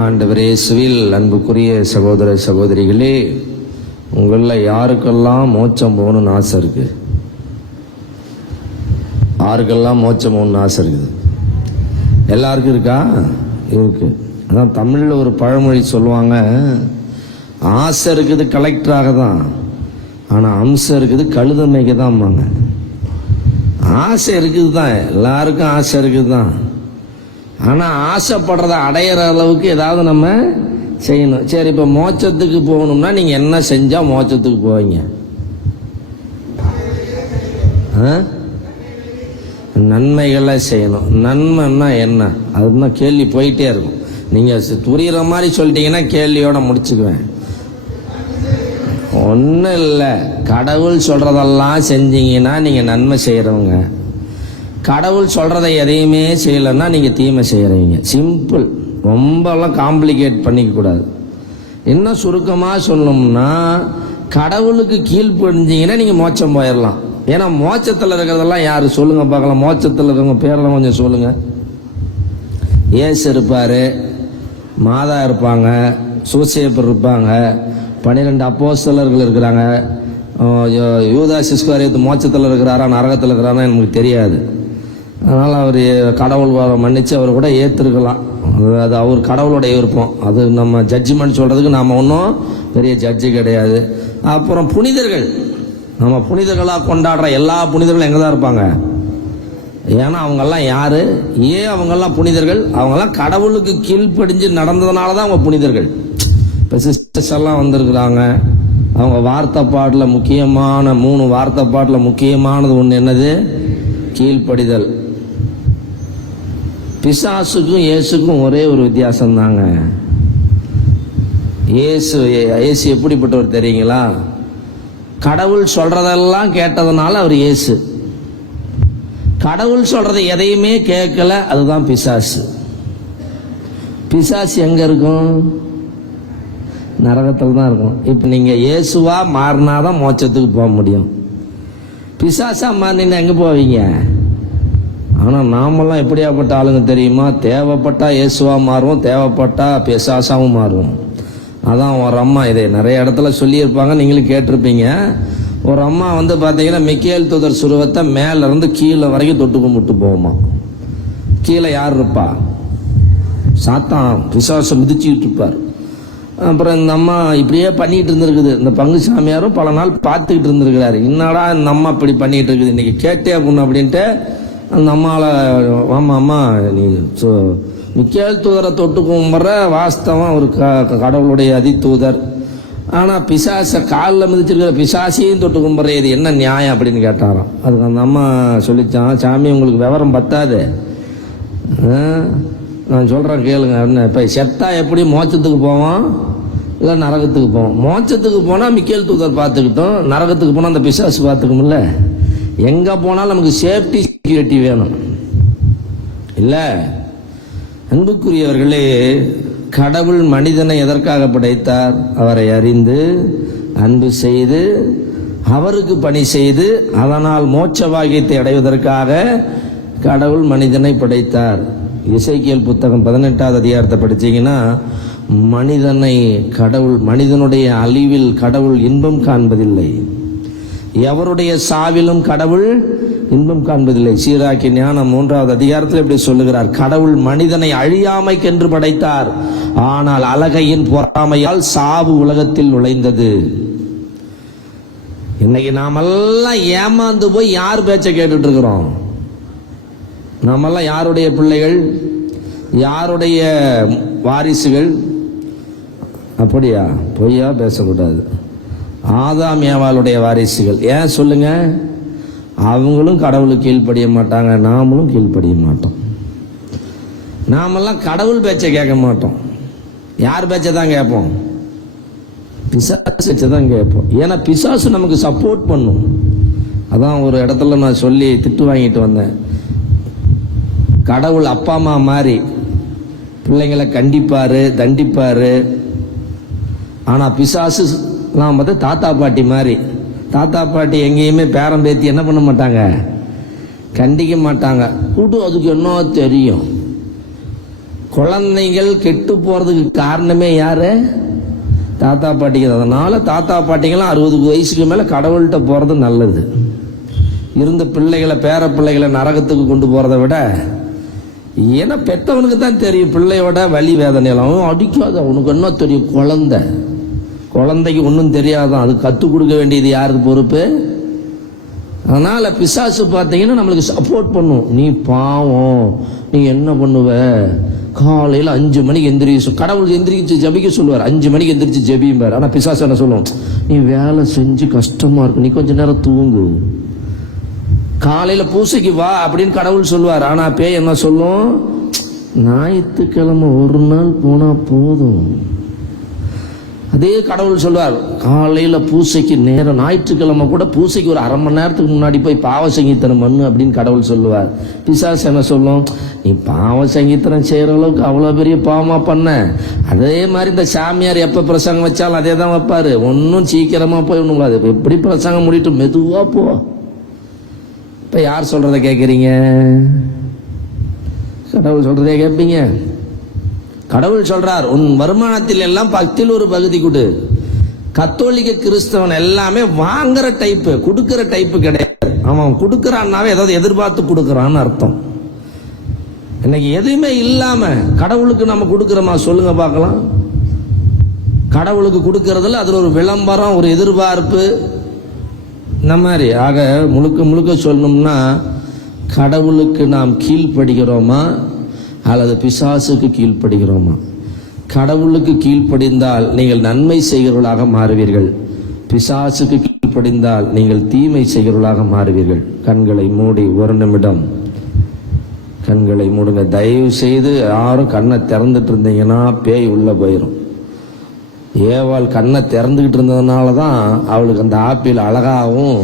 ஆண்டவரே இயேசுவில் அன்புக்குரிய சகோதர சகோதரிகளே, உங்களில் யாருக்கெல்லாம் மோட்சம் போகணும்னு ஆசை இருக்கு? யாருக்கெல்லாம் மோட்சம் போகணும்னு ஆசை இருக்குது? எல்லாருக்கும் இருக்கா? இருக்கு. அதான் தமிழில் ஒரு பழமொழி சொல்லுவாங்க, ஆசை இருக்குது கலெக்டராக தான், ஆனால் அம்சம் இருக்குது கழுதமைக்கு தான்பாங்க. ஆசை இருக்குது தான், எல்லாருக்கும் ஆசை இருக்குது தான். ஆனால் ஆசைப்படுறத அடையிற அளவுக்கு ஏதாவது நம்ம செய்யணும். சரி, இப்போ மோட்சத்துக்கு போகணும்னா நீங்கள் என்ன செஞ்சால் மோட்சத்துக்கு போவீங்க? நன்மைகளை செய்யணும். நன்மைன்னா என்ன? அதுதான் கேள்வி போயிட்டே இருக்கும். நீங்கள் புரிகிற மாதிரி சொல்லிட்டீங்கன்னா கேள்வியோட முடிச்சுக்குவேன். ஒன்றும் இல்லை, கடவுள் சொல்கிறதெல்லாம் செஞ்சீங்கன்னா நீங்கள் நன்மை செய்கிறவங்க. கடவுள் சொல்கிறத எதையுமே செய்யலைன்னா நீங்கள் தீமை செய்கிறவங்க. சிம்பிள். ரொம்பலாம் காம்ப்ளிகேட் பண்ணிக்கக்கூடாது. என்ன சுருக்கமாக சொல்லணும்னா, கடவுளுக்கு கீழ்ப்படிஞ்சிங்கன்னா நீங்கள் மோட்சம் போயிடலாம். ஏன்னா மோட்சத்தில் இருக்கிறதெல்லாம் யார் சொல்லுங்கள் பார்க்கலாம்? மோட்சத்தில் இருக்கிறவங்க பேரெல்லாம் கொஞ்சம் சொல்லுங்கள். இயேசு இருப்பார், மாதா இருப்பாங்க, சூசேப்பர் இருப்பாங்க, 12 அப்போஸ்தலர்கள் இருக்கிறாங்க. யூதாஸ் இஸ்காரியோத்து மோட்சத்தில் இருக்கிறாரா நரகத்தில் இருக்கிறாரா எனக்கு தெரியாது. அதனால் அவர் கடவுள் மன்னித்து அவர் கூட ஏற்றுருக்கலாம். அது அவர் கடவுளுடைய விருப்பம். அது நம்ம ஜட்ஜ்மெண்ட் சொல்கிறதுக்கு நாம் ஒன்றும் பெரிய ஜட்ஜு கிடையாது. அப்புறம் புனிதர்கள், நம்ம புனிதர்களாக கொண்டாடுற எல்லா புனிதர்களும் எங்கே தான் இருப்பாங்க? ஏன்னா அவங்கெல்லாம் யார்? ஏன் அவங்கெல்லாம் புனிதர்கள்? அவங்கெல்லாம் கடவுளுக்கு கீழ்ப்படிஞ்சு நடந்ததுனால தான் அவங்க புனிதர்கள். இப்போ சிஸ்டர்ஸ் எல்லாம் வந்திருக்கிறாங்க. அவங்க வார்த்தைப்பாட்டில் முக்கியமான 3 வார்த்தைப்பாட்டில் முக்கியமானது ஒன்று என்னது? கீழ்ப்படிதல். பிசாசுக்கும் இயேசுக்கும் ஒரே ஒரு வித்தியாசம் தாங்க. இயேசு எப்படிப்பட்டவர் தெரியுங்களா? கடவுள் சொல்றதெல்லாம் கேட்டதுனால அவர் இயேசு. கடவுள் சொல்றதை எதையுமே கேட்கல, அதுதான் பிசாசு. பிசாசு எங்க இருக்கும்? நரகத்தில் தான் இருக்கும். இப்போ நீங்க இயேசுவா மாறினாதான் மோட்சத்துக்கு போக முடியும். பிசாசா மாறினா எங்க போவீங்க? ஆனால் நாமெல்லாம் எப்படியாப்பட்ட ஆளுங்க தெரியுமா? தேவைப்பட்டா இயேசுவா மாறுவோம், தேவைப்பட்டா பிசாசாவும் மாறுவோம். அதான் ஒரு அம்மா, இதை நிறைய இடத்துல சொல்லியிருப்பாங்க, நீங்களும் கேட்டிருப்பீங்க. ஒரு அம்மா வந்து பார்த்தீங்கன்னா மிக்கேல் தூதர் சுருவத்தை மேலேருந்து கீழே வரைக்கும் தொட்டு கும்பிட்டு போவோமா. கீழே யார் இருப்பா? சாத்தான், பிசாசை மிதிச்சுக்கிட்டு இருப்பார். அப்புறம் இந்த அம்மா இப்படியே பண்ணிட்டு இருந்திருக்குது. இந்த பங்கு சாமியாரும் பல நாள் பார்த்துக்கிட்டு இருந்திருக்கிறாரு. என்னடா இந்த அம்மா இப்படி பண்ணிட்டு இருக்குது, இன்னைக்கு கேட்டே அப்படின்னு அப்படின்ட்டு அந்த அம்மாவை, ஆமா அம்மா நீ மிக்கேல் தூதரை தொட்டு கும்பிட்ற, வாஸ்தவம் ஒரு கடவுளுடைய அதிதூதர். ஆனால் பிசாசை காலில் மிதிச்சிருக்கிற பிசாசையும் தொட்டு கும்பிட்ற, இது என்ன நியாயம் அப்படின்னு கேட்டாராம். அதுக்கு அந்த அம்மா சொல்லிச்சான், சாமி உங்களுக்கு விவரம் பத்தாது, நான் சொல்கிறேன் கேளுங்க. என்ன இப்போ செத்தா எப்படி மோட்சத்துக்கு போவோம் இல்லை நரகத்துக்கு போவோம்? மோட்சத்துக்கு போனால் மிக்கேல் தூதர் பார்த்துக்கிட்டோம், நரகத்துக்கு போனால் அந்த பிசாசு பார்த்துக்கும்ல. எங்கே போனாலும் நமக்கு சேஃப்டி செக்யூரிட்டி வேணும் இல்லை? அன்புக்குரியவர்களே, கடவுள் மனிதனை எதற்காக படைத்தார்? அவரை அறிந்து அன்பு செய்து அவருக்கு பணி செய்து அதனால் மோட்ச பாக்கியத்தை அடைவதற்காக கடவுள் மனிதனை படைத்தார். எசேக்கியேல் புத்தகம் 18வது அதிகாரத்தை படிச்சீங்கன்னா, மனிதனை கடவுள், மனிதனுடைய அழிவில் கடவுள் இன்பம் காண்பதில்லை, எவருடைய சாவிலும் கடவுள் இன்பம் காண்பதில்லை. சீராக்கி ஞானம் 3வது அதிகாரத்தில் இப்படி சொல்லுகிறார், கடவுள் மனிதனை அழியாமைக்கென்று படைத்தார், ஆனால் அலகையின் பொறாமையால் சாவு உலகத்தில் நுழைந்தது. இன்னைக்கு நாமெல்லாம் ஏமாந்து போய் யார் பேச்சை கேட்டுட்டு இருக்கிறோம்? நாமெல்லாம் யாருடைய பிள்ளைகள்? யாருடைய வாரிசுகள்? அப்படியா? பொய்யா பேசக்கூடாது. ஆதாம் ஏவாளுடைய வாரிசுகள். ஏன் சொல்லுங்க? அவங்களும் கடவுளுக்கு கீழ்ப்படிய மாட்டாங்க, நாமளும் கீழ்ப்படிய மாட்டோம். நாமெல்லாம் கடவுள் பேச்சை கேட்க மாட்டோம். யார் பேச்சை தான் கேட்போம்? பிசாசு பேச்சை தான் கேட்போம். ஏன்னா பிசாசு நமக்கு சப்போர்ட் பண்ணும். அதான் ஒரு இடத்துல நான் சொல்லி திட்டு வாங்கிட்டு வந்தேன். கடவுள் அப்பா அம்மா மாதிரி பிள்ளைங்களை கண்டிப்பாரு, தண்டிப்பாரு. ஆனா பிசாசு நான் பார்த்து தாத்தா பாட்டி மாதிரி. தாத்தா பாட்டி எங்கேயுமே பேரம் பேத்தி என்ன பண்ண மாட்டாங்க, கண்டிக்க மாட்டாங்க. கூட்டு அதுக்கு என்ன தெரியும், குழந்தைகள் கெட்டு போறதுக்கு காரணமே யாரு? தாத்தா பாட்டிங்க. அதனால தாத்தா பாட்டிங்கெல்லாம் 60 வயசுக்கு மேல கடவுள்கிட்ட போறது நல்லது. இருந்த பிள்ளைகளை, பேர பிள்ளைகளை நரகத்துக்கு கொண்டு போறதை விட, ஏன்னா பெத்தவனுக்கு தான் தெரியும் பிள்ளையோட வலி வேதனையெல்லாம். அவன் அடிக்காத, அவனுக்கு என்ன தெரியும்? குழந்தைக்கு ஒன்றும் தெரியாதான். அது கற்றுக் கொடுக்க வேண்டியது யாருக்கு பொறுப்பு? அதனால பிசாசு பார்த்தீங்கன்னா நம்மளுக்கு சப்போர்ட் பண்ணும். நீ பாவம், நீ என்ன பண்ணுவ? காலையில் 5 மணிக்கு எந்திரிச்சு, கடவுள் எந்திரிச்சு ஜபிக்க சொல்லுவார். 5 மணிக்கு எந்திரிச்சு ஜபிம்பார். ஆனால் பிசாசு என்ன சொல்லுவோம்? நீ வேலை செஞ்சு கஷ்டமா இருக்கு, நீ கொஞ்ச நேரம் தூங்கு, காலையில பூசைக்கு வா அப்படின்னு கடவுள் சொல்லுவார். ஆனா பேய் என்ன சொல்லும்? ஞாயிற்றுக்கிழமை ஒரு நாள் போனா போதும். அதே கடவுள் சொல்வார், காலையில பூசைக்கு நேரம், ஞாயிற்றுக்கிழமை கூட பூசைக்கு ஒரு அரை மணி நேரத்துக்கு முன்னாடி போய் பாவ சங்கீதனம் பண்ணு அப்படின்னு கடவுள் சொல்லுவார். பிசாசு என்ன சொல்லும்? நீ பாவ சங்கீதனம் செய்யற அளவுக்கு அவ்வளவு பெரிய பாவமா பண்ண. அதே மாதிரி இந்த சாமியார் எப்ப பிரசங்கம் வச்சாலும் அதே தான் வைப்பாரு. ஒன்னும் சீக்கிரமா போய் ஒண்ணும் கூடாது. எப்படி பிரசங்கம் முடிட்டு மெதுவா போ. இப்ப யார் சொல்றத கேட்கறீங்க? கடவுள் சொல்றதே கேட்பீங்க? கடவுள் சொல்றார், உன் வருமானத்தில் எல்லாம் 10 ஒரு பகுதி கொடு. கத்தோலிக்க கிறிஸ்தவன் எல்லாமே வாங்குற டைப்பு, கொடுக்கிற டைப்பு கிடையாது. அவன் கொடுக்கறான்னாவே ஏதாவது எதிர்பார்த்து கொடுக்கறான்னு அர்த்தம். இன்னைக்கு எதுவுமே இல்லாம கடவுளுக்கு நம்ம கொடுக்கிறோமா? சொல்லுங்க பார்க்கலாம். கடவுளுக்கு கொடுக்கறதுல அதுல ஒரு விளம்பரம், ஒரு எதிர்பார்ப்பு, இந்த மாதிரி. ஆக முழுக்க சொல்லணும்னா, கடவுளுக்கு நாம் கீழ்ப்படுகிறோமா அல்லது பிசாசுக்கு கீழ்ப்படுகிறோமா? கடவுளுக்கு கீழ்ப்படிந்தால் நீங்கள் நன்மை செய்கிறவர்களாக மாறுவீர்கள். பிசாசுக்கு கீழ்ப்படிந்தால் நீங்கள் தீமை செய்கிறவர்களாக மாறுவீர்கள். கண்களை மூடி ஒரு நிமிடம் கண்களை மூடுங்க. தயவு செய்து யாரும் கண்ணை திறந்துட்டு இருந்தீங்கன்னா பேய் உள்ள போயிடும். ஏவாள் கண்ணை திறந்துகிட்டு இருந்ததுனால தான் அவளுக்கு அந்த ஆப்பிள் அழகாகவும்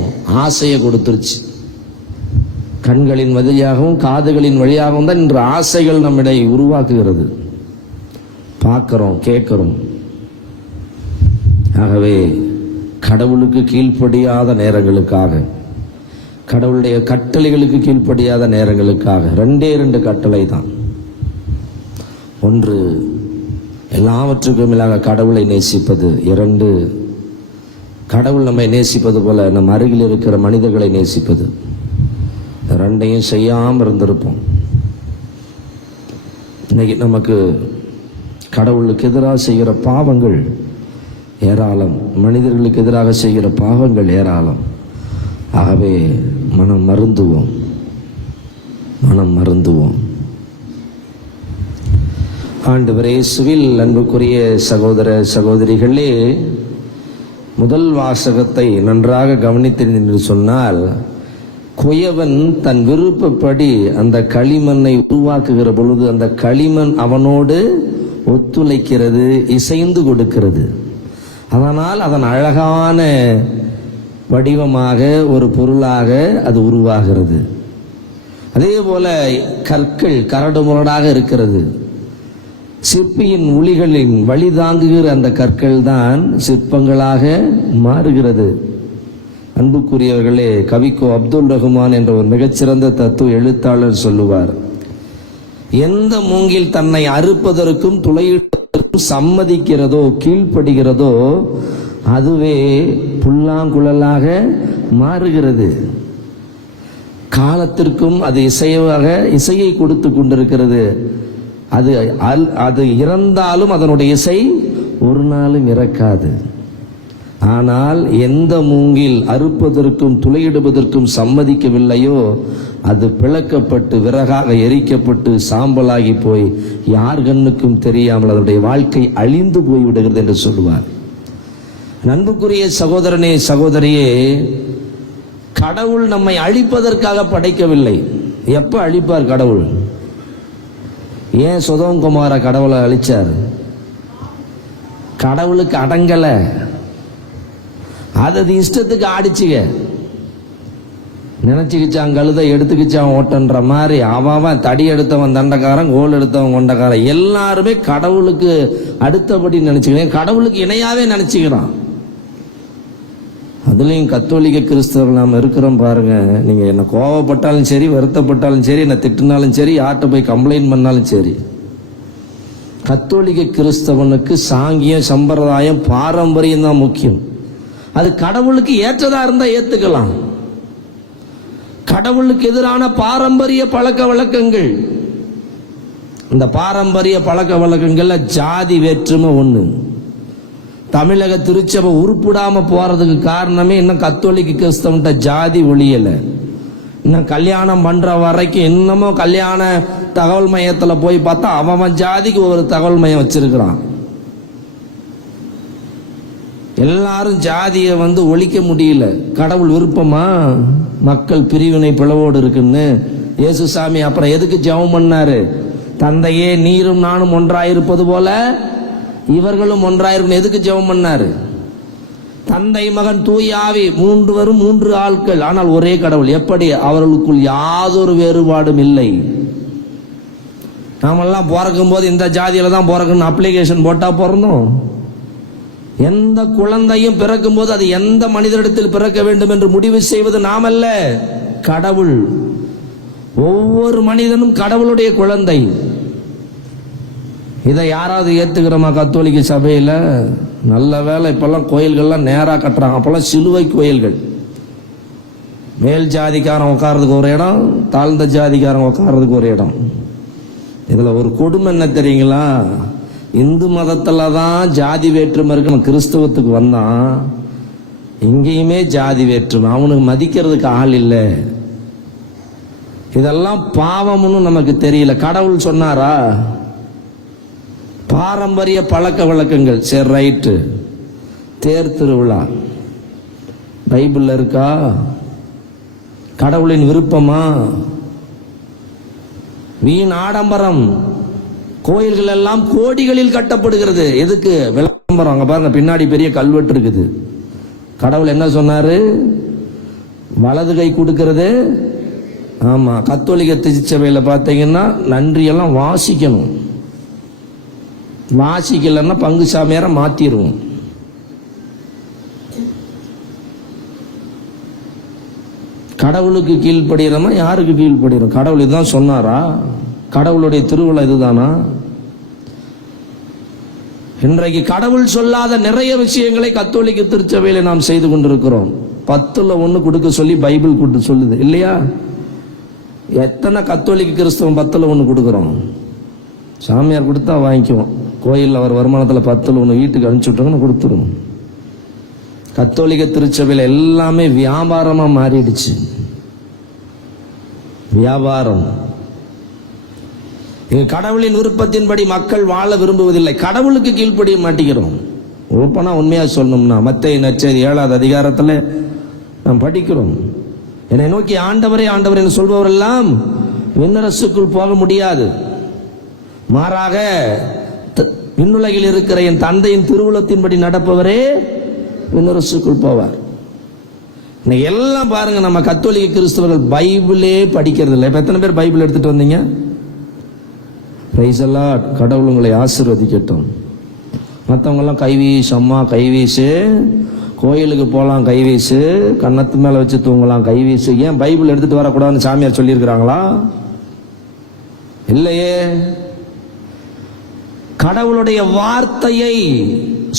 ஆசையை கொடுத்துருச்சு. கண்களின் வழியாகவும் காதுகளின் வழியாகவும் தான் இன்று ஆசைகள் நம்மிடையே உருவாக்குகிறது. பார்க்கிறோம், கேட்கிறோம். ஆகவே கடவுளுக்கு கீழ்ப்படியாத நேரங்களுக்காக, கடவுளுடைய கட்டளைகளுக்கு கீழ்ப்படியாத நேரங்களுக்காக 2 கட்டளை தான். ஒன்று, எல்லாவற்றுக்கும் மேலாக கடவுளை நேசிப்பது. 2, கடவுள் நம்மை நேசிப்பது போல நம் அருகில் இருக்கிற மனிதர்களை நேசிப்பது. 2ஐயும் செய்யாம இருந்திருப்போம். இன்னைக்கு நமக்கு கடவுளுக்கு எதிராக செய்கிற பாவங்கள் ஏராளம், மனிதர்களுக்கு எதிராக செய்கிற பாவங்கள் ஏராளம். ஆகவே மனம் மருந்துவோம். ஆண்டவர் இயேசுவில் அன்புக்குரிய சகோதர சகோதரிகளே, முதல் வாசகத்தை நன்றாக கவனித்தீர்கள் என்று சொன்னால், குயவன் தன் விருப்பப்படி அந்த களிமண்ணை உருவாக்குகிற பொழுது அந்த களிமண் அவனோடு ஒத்துழைக்கிறது, இசைந்து கொடுக்கிறது. அதனால் அதன் அழகான வடிவமாக ஒரு பொருளாக அது உருவாகிறது. அதே போல கற்கள் கரடு முரடாக இருக்கிறது. சிற்பியின் உளிகளின் வழி தாங்குகிற அந்த கற்கள் தான் சிற்பங்களாக மாறுகிறது. அன்புக்குரியவர்களே, கவிக்கோ அப்துல் ரஹ்மான் என்ற ஒரு மிகச்சிறந்த தத்துவ எழுத்தாளர் சொல்லுவார், எந்த மூங்கில் தன்னை அறுப்பதற்கும் துளையிடுவதற்கும் சம்மதிக்கிறதோ, கீழ்ப்படுகிறதோ, அதுவே புல்லாங்குழலாக மாறுகிறது. காலத்திற்கும் அது இசையை கொடுத்து கொண்டிருக்கிறது. அது இறந்தாலும் அதனுடைய இசை ஒரு நாளும் இறக்காது. ஆனால் எந்த மூங்கில் அறுப்பதற்கும் துளையிடுவதற்கும் சம்மதிக்கவில்லையோ, அது பிளக்கப்பட்டு விறகாக எரிக்கப்பட்டு சாம்பலாகி போய் யார் கண்ணுக்கும் தெரியாமல் அதனுடைய வாழ்க்கை அழிந்து போய்விடுகிறது என்று சொல்லுவார். அன்புக்குரிய சகோதரனே, சகோதரியே, கடவுள் நம்மை அழிப்பதற்காக படைக்கவில்லை. எப்ப அழிப்பார் கடவுள்? ஏன் சோதோம் குமார கடவுளை அழிச்சார்? கடவுளுக்கு அடங்கல, அது இஷ்டத்துக்கு ஆடிச்சுங்க. நினைச்சுக்கிச்சான் கழுதை, எடுத்துக்கிச்சான் ஓட்டன்ற மாதிரி அவன் தடி எடுத்தவன் தண்டக்காரன், கோல் எடுத்தவன் கொண்டக்காரன், எல்லாருமே கடவுளுக்கு அடுத்தபடி நினைச்சுக்கிறேன், கடவுளுக்கு இணையாவே நினைச்சுக்கிறான். அதுலயும் கத்தோலிக்க கிறிஸ்தவர்கள் நாம இருக்கிறோம் பாருங்க. நீங்க என்ன கோவப்பட்டாலும் சரி, வருத்தப்பட்டாலும் சரி, என்ன திட்டினாலும் சரி, யார்கிட்ட போய் கம்ப்ளைண்ட் பண்ணாலும் சரி, கத்தோலிக்க கிறிஸ்தவனுக்கு சாங்கியம், சம்பிரதாயம், பாரம்பரியம் தான் முக்கியம். அது கடவுளுக்கு ஏற்றதா இருந்தா ஏத்துக்கலாம். கடவுளுக்கு எதிரான பாரம்பரிய பழக்க வழக்கங்கள், இந்த பாரம்பரிய பழக்க வழக்கங்கள்ல ஜாதி வேற்றுமை ஒண்ணு. தமிழக திருச்சபை உருப்பிடாம போறதுக்கு காரணமே இன்னும் கத்தோலிக்க கிறிஸ்தவன்ட்ட ஜாதி ஒழியல. இன்னும் கல்யாணம் பண்ற வரைக்கும் இன்னமும் கல்யாண தகவல் மையத்துல போய் பார்த்தா அவன் ஜாதிக்கு ஒரு தகவல் மையம் வச்சிருக்கிறான். எல்லாரும் ஜாதியை ஒழிக்க முடியல. கடவுள் விருப்பமா மக்கள் பிரிவினை பிளவோடு இருக்குன்னு இயேசுசாமி அப்புறம் எதுக்கு ஜெபம் பண்ணாரு? தந்தையே, நீரும் நானும் ஒன்றாயிருப்பது போல இவர்களும் ஒன்றாயிருக்கும். எதுக்கு ஜெபம் பண்ணாரு? தந்தை, மகன், தூய ஆவி, மூன்றுவரும் மூன்று ஆட்கள், ஆனால் ஒரே கடவுள். எப்படி? அவர்களுக்குள் யாதொரு வேறுபாடும் இல்லை. நாமெல்லாம் பிறக்கும் போது இந்த ஜாதியில தான் பிறக்கணும் அப்ளிகேஷன் போட்டா பிறந்தோம். எந்த குழந்தையும் பிறக்கும் போது அது எந்த மனிதரிடத்தில் பிறக்க வேண்டும் என்று முடிவு செய்வது நாமல்ல, கடவுள். ஒவ்வொரு மனிதனும் கடவுளுடைய குழந்தை. இதை யாராவது ஏத்துக்கிறோமா கத்தோலிக்க சபையில? நல்ல வேலை, இப்பெல்லாம் கோயில்கள்லாம் நேரா கட்டுறாங்க. அப்பெல்லாம் சிலுவை கோயில்கள். மேல் ஜாதிக்காரன் உட்கார்றதுக்கு ஒரு இடம், தாழ்ந்த ஜாதிக்காரன் உட்கார்றதுக்கு ஒரு இடம். இதுல ஒரு கொடுமை என்ன தெரியுங்களா? இந்து மதத்துல தான் ஜாதி வேற்றுமை இருக்கு. நம்ம கிறிஸ்தவத்துக்கு வந்தான், இங்கேயுமே ஜாதி வேற்றுமை. அவனுக்கு மதிக்கிறதுக்கு ஆள் இல்லை. இதெல்லாம் பாவம்னு நமக்கு தெரியல. கடவுள் சொன்னாரா? பாரம்பரிய பழக்க வழக்கங்கள், சரி ரைட்டு. தேர் திருவிழா பைபிள்ல இருக்கா? கடவுளின் விருப்பமா? வீண் ஆடம்பரம், கோயில்கள் எல்லாம் கோடிகளில் கட்டப்படுகிறது. எதுக்கு? விளம்பரம். அங்க பாருங்க, பின்னாடி பெரிய கல்வெட்டு இருக்குது. கடவுள் என்ன சொன்னாரு? வலது கை கொடுக்கிறது. ஆமா, கத்தோலிக்க திருச்சபையில பாத்தீங்கன்னா நன்றியெல்லாம் வாசிக்கணும். வாசிக்கலன்னா பங்கு சாமியார மாத்திருவோம். கடவுளுக்கு கீழ்ப்படுகிறோமா? யாருக்கு கீழ்ப்படுகிறோம்? கடவுள் இதுதான் சொன்னாரா? கடவுளுடைய திருவிழா இதுதானா? இன்றைக்கு கடவுள் சொல்லாத நிறைய விஷயங்களை கத்தோலிக்க திருச்சபையில நாம் செய்து கொண்டிருக்கிறோம். 10ல் 1 கொடுக்க சொல்லி பைபிள் கூட்டு சொல்லுது இல்லையா? எத்தனை கத்தோலிக்க கிறிஸ்தவம் 10ல் 1 கொடுக்கிறோம்? சாமியார் கொடுத்தா வாங்கிக்குவோம். கோயில் அவர் வருமானத்தில் 10ல் 1 வீட்டுக்கு அனுப்பிச்சு விட்டாங்கன்னு கொடுத்துருவோம். கத்தோலிக்க திருச்சபையில் எல்லாமே வியாபாரமா மாறிடுச்சு. வியாபாரம். கடவுளின் விருப்பத்தின்படி மக்கள் வாழ விரும்புவதில்லை. கடவுளுக்கு கீழ்ப்படிய மாட்டேங்கிறோம். ஓப்பனா உண்மையா சொல்லணும்னா மத்தேயு நற்செய்தி 7வது அதிகாரத்தில் நாம் படிக்கிறோம். என்னை நோக்கி ஆண்டவரே ஆண்டவரே என்று சொல்பவர் எல்லாம் விண்ணரசுக்குள் போக முடியாது, மாறாக விண்ணுலகில் இருக்கிற என் தந்தையின் திருவுளத்தின்படி நடப்பவரே விண்ணரசுக்குள் போவார். எல்லாம் பாருங்க, நம்ம கத்தோலிக்க கிறிஸ்தவர்கள் பைபிளே படிக்கிறது இல்லை. இப்ப எத்தனை பேர் பைபிள் எடுத்துட்டு வந்தீங்க? Praise the Lord. கடவுள் உங்களை ஆசீர்வதிக்கட்டும். மற்றவங்க எல்லாம் கைவீசு, அம்மா கைவீசு, கோயிலுக்கு போகலாம் கைவீசு, கன்னத்து மேல வச்சு தூங்கலாம் கைவீசு. ஏன் பைபிள் எடுத்துட்டு வரக்கூடாதுன்னு சாமியார் சொல்லியிருக்கிறாங்களா? இல்லையே. கடவுளுடைய வார்த்தையை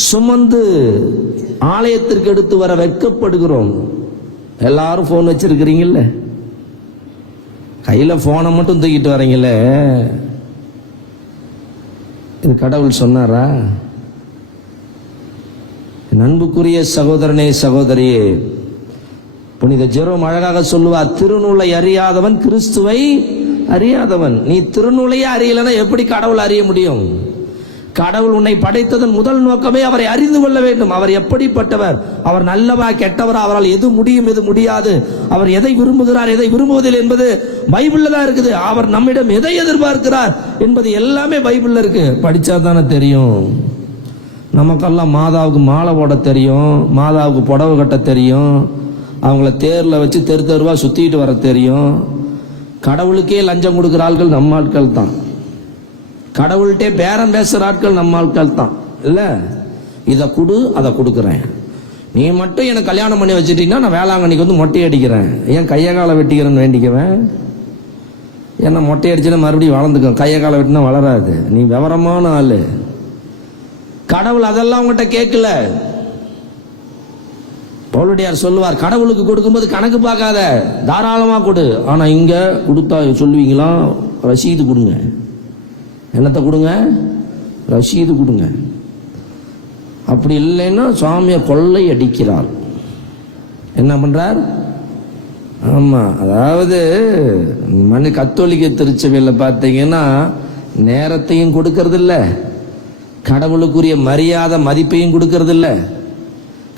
சுமந்து ஆலயத்திற்கு எடுத்து வர வெட்கப்படுகிறோம். எல்லாரும் போன் வச்சிருக்கிறீங்கல்ல, கையில போனை மட்டும் தூக்கிட்டு வரீங்களே, இது கடவுள் சொன்னாரா? அன்புக்குரிய சகோதரனே சகோதரியே, புனித ஜெரோம் அழகாக சொல்லுவார், திருநூலை அறியாதவன் கிறிஸ்துவை அறியாதவன். நீ திருநூலையே அறியலன்னா எப்படி கடவுள் அறிய முடியும்? கடவுள் உன்னை படைத்ததன் முதல் நோக்கமே அவரை அறிந்து கொள்ள வேண்டும். அவர் எப்படிப்பட்டவர், அவர் நல்லவா கெட்டவரா, அவரால் எது முடியும் எது முடியாது, அவர் எதை விரும்புகிறார் எதை விரும்புவதில்லை என்பது பைபிள்ல தான் இருக்குது. அவர் நம்மிடம் எதை எதிர்பார்க்கிறார் என்பது எல்லாமே பைபிள்ல இருக்கு. படிச்சா தானே தெரியும். நமக்கெல்லாம் மாதாவுக்கு மாலை போட தெரியும், மாதாவுக்கு புடவை கட்ட தெரியும், அவங்கள தேர்ல வச்சு தெரு தெருவா சுத்திட்டு வர தெரியும். கடவுளுக்கே லஞ்சம் கொடுக்கிற ஆட்கள் நம்ம ஆட்கள் தான். கடவுள்கிட்டே பேரம் பேசுற ஆட்கள் நம்ம ஆட்கள் தான். இல்ல, இதை கொடு அதை கொடுக்குறேன், நீ மட்டும் எனக்கு கல்யாணம் பண்ணி வச்சுட்டீங்கன்னா நான் வேளாங்கண்ணிக்கு வந்து மொட்டை அடிக்கிறேன், ஏன் கைய கால வெட்டிக்கிறேன்னு வேண்டிக்குவேன். ஏன்னா மொட்டை அடிச்சுன்னா மறுபடியும் வளர்ந்துக்கும், கையை காலை வெட்டினா வளராது. நீ விவரமான ஆளு. கடவுள் அதெல்லாம் உங்கள்கிட்ட கேட்கல. பவுலடியார் சொல்லுவார், கடவுளுக்கு கொடுக்கும்போது கணக்கு பார்க்காத, தாராளமா கொடு. ஆனா இங்க கொடுத்தா சொல்லுவீங்களா, ரசீது கொடுங்க. என்னத்தை கொடுங்க? ரசீது கொடுங்க. அப்படி இல்லைன்னா சுவாமியை கொள்ளை அடிக்கிறார். என்ன பண்றார்? ஆமா, அதாவது கத்தோலிக்க திருச்சபையில் பார்த்தீங்கன்னா நேரத்தையும் கொடுக்கறது இல்ல, கடவுளுக்குரிய மரியாதை மதிப்பையும் கொடுக்கறது இல்ல,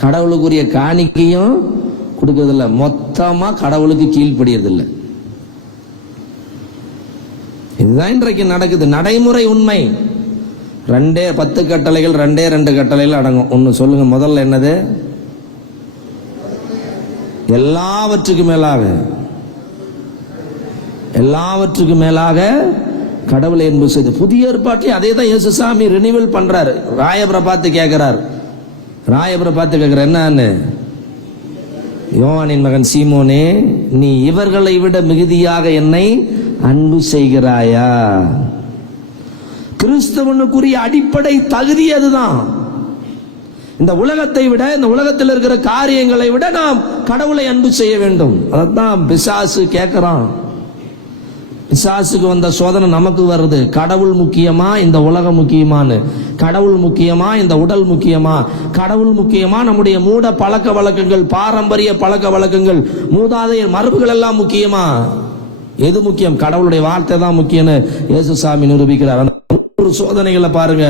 கடவுளுக்குரிய காணிக்கையும் கொடுக்கறது இல்ல, மொத்தமா கடவுளுக்கு கீழ்ப்படியறதில்லை. இதுதான் இன்றைக்கு நடக்குது, நடைமுறை உண்மை. 10 கட்டளைகள் 2 கட்டளைகள் அடங்கும். ஒன்னு சொல்லுங்க, முதல்ல என்னது? எல்லாவற்றுக்கும் மேலாக கடவுளை அன்பு செய்து. புதிய ஏற்பாட்டில் அதே தான் இயேசுசாமி ரினிவல் பண்றாரு. ராயபுரை பார்த்து கேட்கிறார், என்னன்னு? யோவானின் மகன் சீமோனே, நீ இவர்களை விட மிகுதியாக என்னை அன்பு செய்கிறாயா? கிறிஸ்தவனுக்குரிய அடிப்படை தகுதி அதுதான். இந்த உலகத்தை விட, இந்த உலகத்தில் இருக்கிற காரியங்களை விட நாம் கடவுளை அன்பு செய்ய வேண்டும். அதான் பிசாசு கேட்கிறான். பிசாசுக்கு வந்த சோதனை நமக்கு வருது. கடவுள் முக்கியமா, இந்த உலகம் முக்கியமானு? கடவுள் முக்கியமா, இந்த உடல் முக்கியமா? கடவுள் முக்கியமா, நம்முடைய மூட பழக்க வழக்கங்கள், பாரம்பரிய பழக்க வழக்கங்கள், மூதாதையர் மரபுகள் எல்லாம் முக்கியமா? எது முக்கியம்? கடவுளுடைய வார்த்தை தான் முக்கியம்னு இயேசுசாமி நிரூபிக்கிறார். அந்த சோதனைகளை பாருங்க.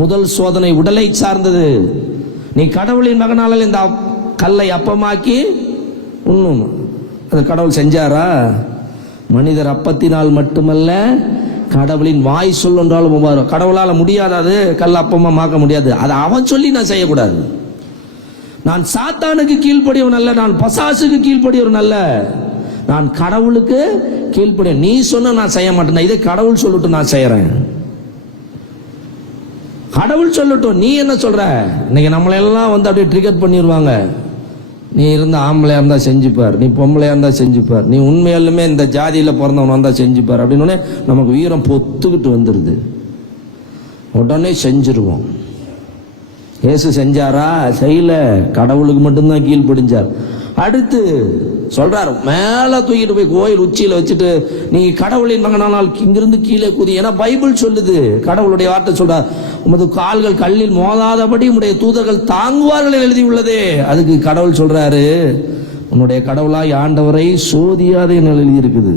முதல் சோதனை உடலை சார்ந்தது. நீ கடவுளின் மகனால இந்த கல்லை அப்பமாக்கி உண்ணும். அது கடவுள் செஞ்சாரா? மனிதர் அப்பத்தினால் மட்டுமல்ல, கடவுளின் வாய் சொல் என்றாலும் உமாறும். கடவுளால முடியாது, அது கல் அப்பமா மாக்க முடியாது. அதை அவன் சொல்லி நான் செய்யக்கூடாது. நான் சாத்தானுக்கு கீழ்ப்படியவன் அல்ல, நான் பசாசுக்கு கீழ்ப்படியவன் அல்ல, நான் கடவுளுக்கு கீழ்ப்படிய. நீ சொன்ன நான் செய்ய மாட்டேன், இதே கடவுள் சொல்லட்டும் நான் செய்யறேன். கடவுள் சொல்லட்டும், நீ என்ன சொல்ற? இன்னைக்கு நம்மளெல்லாம் அப்படியே ட்ரிகர் பண்ணிடுவாங்க. நீ இருந்த ஆம்பளையா இருந்தா செஞ்சுப்பார், நீ பொம்பளையா இருந்தா செஞ்சுப்பார், நீ உண்மையாலுமே இந்த ஜாதியில பிறந்தவனா இருந்தா செஞ்சுப்பார் அப்படின்னு நமக்கு வீரம் பொத்துக்கிட்டு வந்துருது. உடனே செஞ்சிருவோம். இயேசு செஞ்சாரா? செய்யல, கடவுளுக்கு மட்டும்தான் கீழ்ப்படிஞ்சார். அடுத்து சொல்றாரு, மேல தூக்கிட்டு போய் கோயில் உச்சியில வச்சுட்டு, நீ கடவுளின் மகனானால் இங்கிருந்து கீழே குதி. ஏன்னா பைபிள் சொல்லுது, கடவுளுடைய வார்த்தை சொல்றார், உமது கால்கள் கல்லில் மோதாதபடி உம்முடைய தூதர்கள் தாங்குவார்கள் எழுதி உள்ளதே. அதுக்கு கடவுள் சொல்றாரு, உன்னுடைய கடவுளாய் ஆண்டவரை சோதியாதே எழுதி இருக்குது.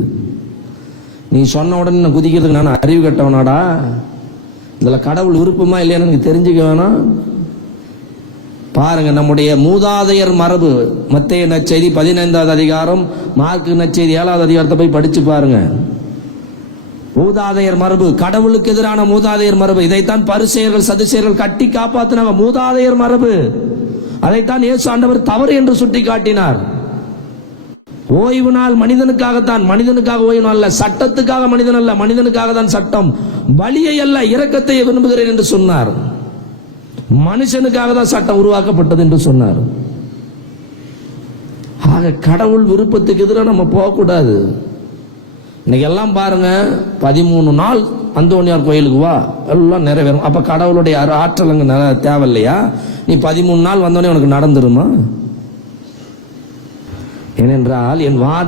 நீ சொன்ன உடனே நான் குதிக்கிறதுக்கு நான் அறிவு கட்டவனாடா? இதுல கடவுள் விருப்பமா இல்லையான்னு எனக்கு தெரிஞ்சுக்க வேணாம். பாருங்க, நம்முடைய மூதாதையர் மரபு, மத்தேயு நற்செய்தி 15வது அதிகாரம், மார்க்கு நற்செய்தி 7வது அதிகாரத்தை போய் படிச்சு பாருங்க. மூதாதையர் மரபு, கடவுளுக்கு எதிரான மூதாதையர் மரபு. இதைத்தான் பரிசேயர்கள் சதுசேயர்கள் கட்டி காப்பாத்தினாங்க. மூதாதையர் மரபு, அதைத்தான் இயேசு ஆண்டவர் தவறு என்று சுட்டி காட்டினார். ஓய்வு நாள் மனிதனுக்காகத்தான், மனிதனுக்காக ஓய்வு நாள் அல்ல, சட்டத்துக்காக மனிதன் அல்ல, மனிதனுக்காக தான் சட்டம். பலியை அல்ல, இரக்கத்தை விரும்புகிறேன் என்று சொன்னார். மனுஷனுக்காக தான் சட்டம் உருவாக்கப்பட்டது என்று சொன்னார். ஆக கடவுள் விருப்பத்துக்கு எதிராக நம்ம போகக்கூடாது. இன்னைக்கு எல்லாம் பாருங்க, 13 நாள் அந்தோனியார் கோயிலுக்கு வா, எல்லாம் நிறைவேறும். அப்ப கடவுளுடைய ஆற்றல் அங்க தேவையில்லையா? நீ 13 நாள் வந்தோடனே உனக்கு நடந்துருமா? ஏனென்றால்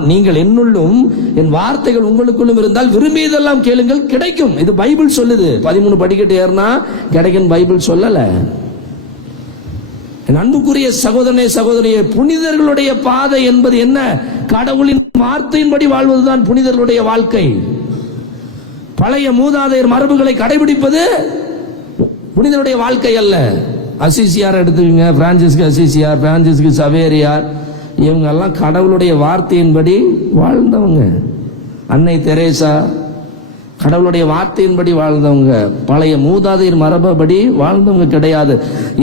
நீங்கள் என்னுள்ளும் என் வார்த்தைகள் உங்களுக்குள்ளும் இருந்தால் விரும்பியதெல்லாம் கேளுங்கள், கிடைக்கும். இது பைபிள் சொல்லுது. 13 படிக்கட்டு ஏறினா கிடைக்கும், பைபிள் சொல்லல. என் அன்புக்குரிய சகோதரனே சகோதரியே, புனிதர்களுடைய பாதை என்பது என்ன? கடவுளின் வார்த்தையின்படி வாழ்வதுதான் புனிதர்களுடைய வாழ்க்கை. பழைய மூதாதையர் மரபுகளை கடைபிடிப்பது புனிதருடைய வாழ்க்கை அல்ல. அசிசியார் எடுத்துக்கங்க, பிரான்சிஸ்கு அசிசியார், பிரான்சிஸ்கு சவேரியார், இவங்க எல்லாம் கடவுளுடைய வார்த்தையின்படி வாழ்ந்தவங்க. அன்னை தெரேசா கடவுளுடைய வார்த்தையின்படி வாழ்ந்தவங்க. பழைய மூதாதையர் மரபுபடி வாழ்ந்தவங்க கிடையாது.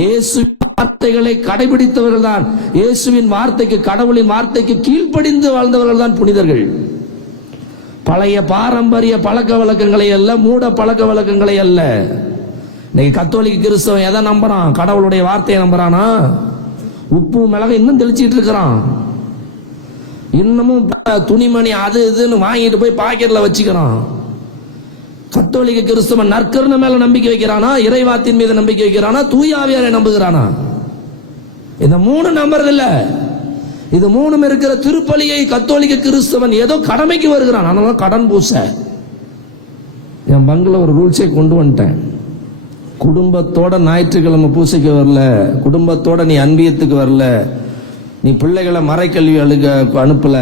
இயேசு வார்த்தைகளை கடைபிடித்தவர்கள் தான், இயேசுவின் வார்த்தைக்கு, கடவுளின் வார்த்தைக்கு கீழ்ப்படிந்து வாழ்ந்தவர்கள் தான் புனிதர்கள். பழைய பாரம்பரிய பழக்க வழக்கங்களை அல்ல, மூட பழக்க வழக்கங்களை அல்ல. இன்னைக்கு கத்தோலிக்க கிறிஸ்தவன் எதை நம்புறான்? கடவுளுடைய வார்த்தையை நம்புறானா? உப்பு மிளகு இன்னும் தெளிச்சிட்டு இருக்கிறான். இன்னமும் துணிமணி அது இதுன்னு வாங்கிட்டு போய் பாக்கெட்ல வச்சுக்கிறான். கத்தோலிக்க கிறிஸ்தவன் நற்கருணை மேல நம்பிக்கை வைக்கிறானா, இறைவாத்தின் மீது நம்பிக்கை வைக்கிறானா, தூயாவியாரை நம்புகிறானா? இந்த மூணு நம்புறது இல்ல. இது மூணும் இருக்கிற திருப்பலியை கத்தோலிக்க கிறிஸ்தவன் ஏதோ கடமைக்கு வருகிறான். அதனால கடன் பூச என் பங்குல ஒரு ரூல்ஸே கொண்டு வந்துட்டேன். குடும்பத்தோட ஞாயிற்றுக்கிழமை பூசைக்கு வரல, குடும்பத்தோட நீ அன்பியத்துக்கு வரல, நீ பிள்ளைகளை மறைக்கல்வி அனுப்பல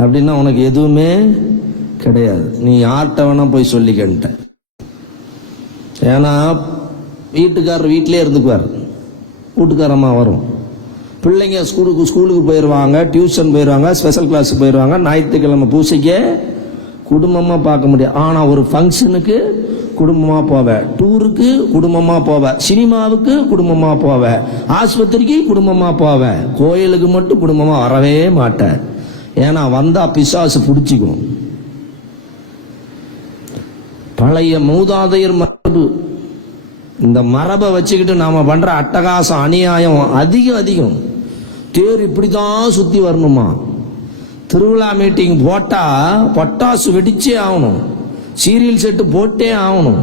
அப்படின்னா உனக்கு எதுவுமே கிடையாது. நீ யார்கிட்ட வேணா போய் சொல்லிக்கிட்ட. ஏன்னா வீட்டுக்காரர் வீட்டிலே இருந்துக்குவார், வீட்டுக்காரம்மா வரும், பிள்ளைங்க ஸ்கூலுக்கு போயிடுவாங்க, டியூஷன் போயிடுவாங்க, ஸ்பெஷல் கிளாஸுக்கு போயிடுவாங்க. ஞாயிற்றுக்கிழமை பூசைக்கே குடும்பமா பார்க்க முடியாது. ஆனா ஒரு ஃபங்க்ஷனுக்கு குடும்பமா போவ, டூருக்கு குடும்பமா போவ, சினிமாவுக்கு குடும்பமா போவ, ஆஸ்பத்திரிக்கு குடும்பமா போவ, கோயிலுக்கு மட்டும் குடும்பமா வரவே மாட்ட. ஏன்னா வந்தா பிசாசு பிடிச்சிக்கும். பழைய மூதாதையர் மரபு, இந்த மரபை வச்சுக்கிட்டு நாம பண்ற அட்டகாசம் அநியாயம் அதிகம். தேர் இப்படிதான் சுத்தி வரணுமா? திருவிழா மீட்டிங் போட்டா பட்டாசு வெடிச்சே ஆகணும், சீரியல் செட்டு போட்டே ஆகணும்,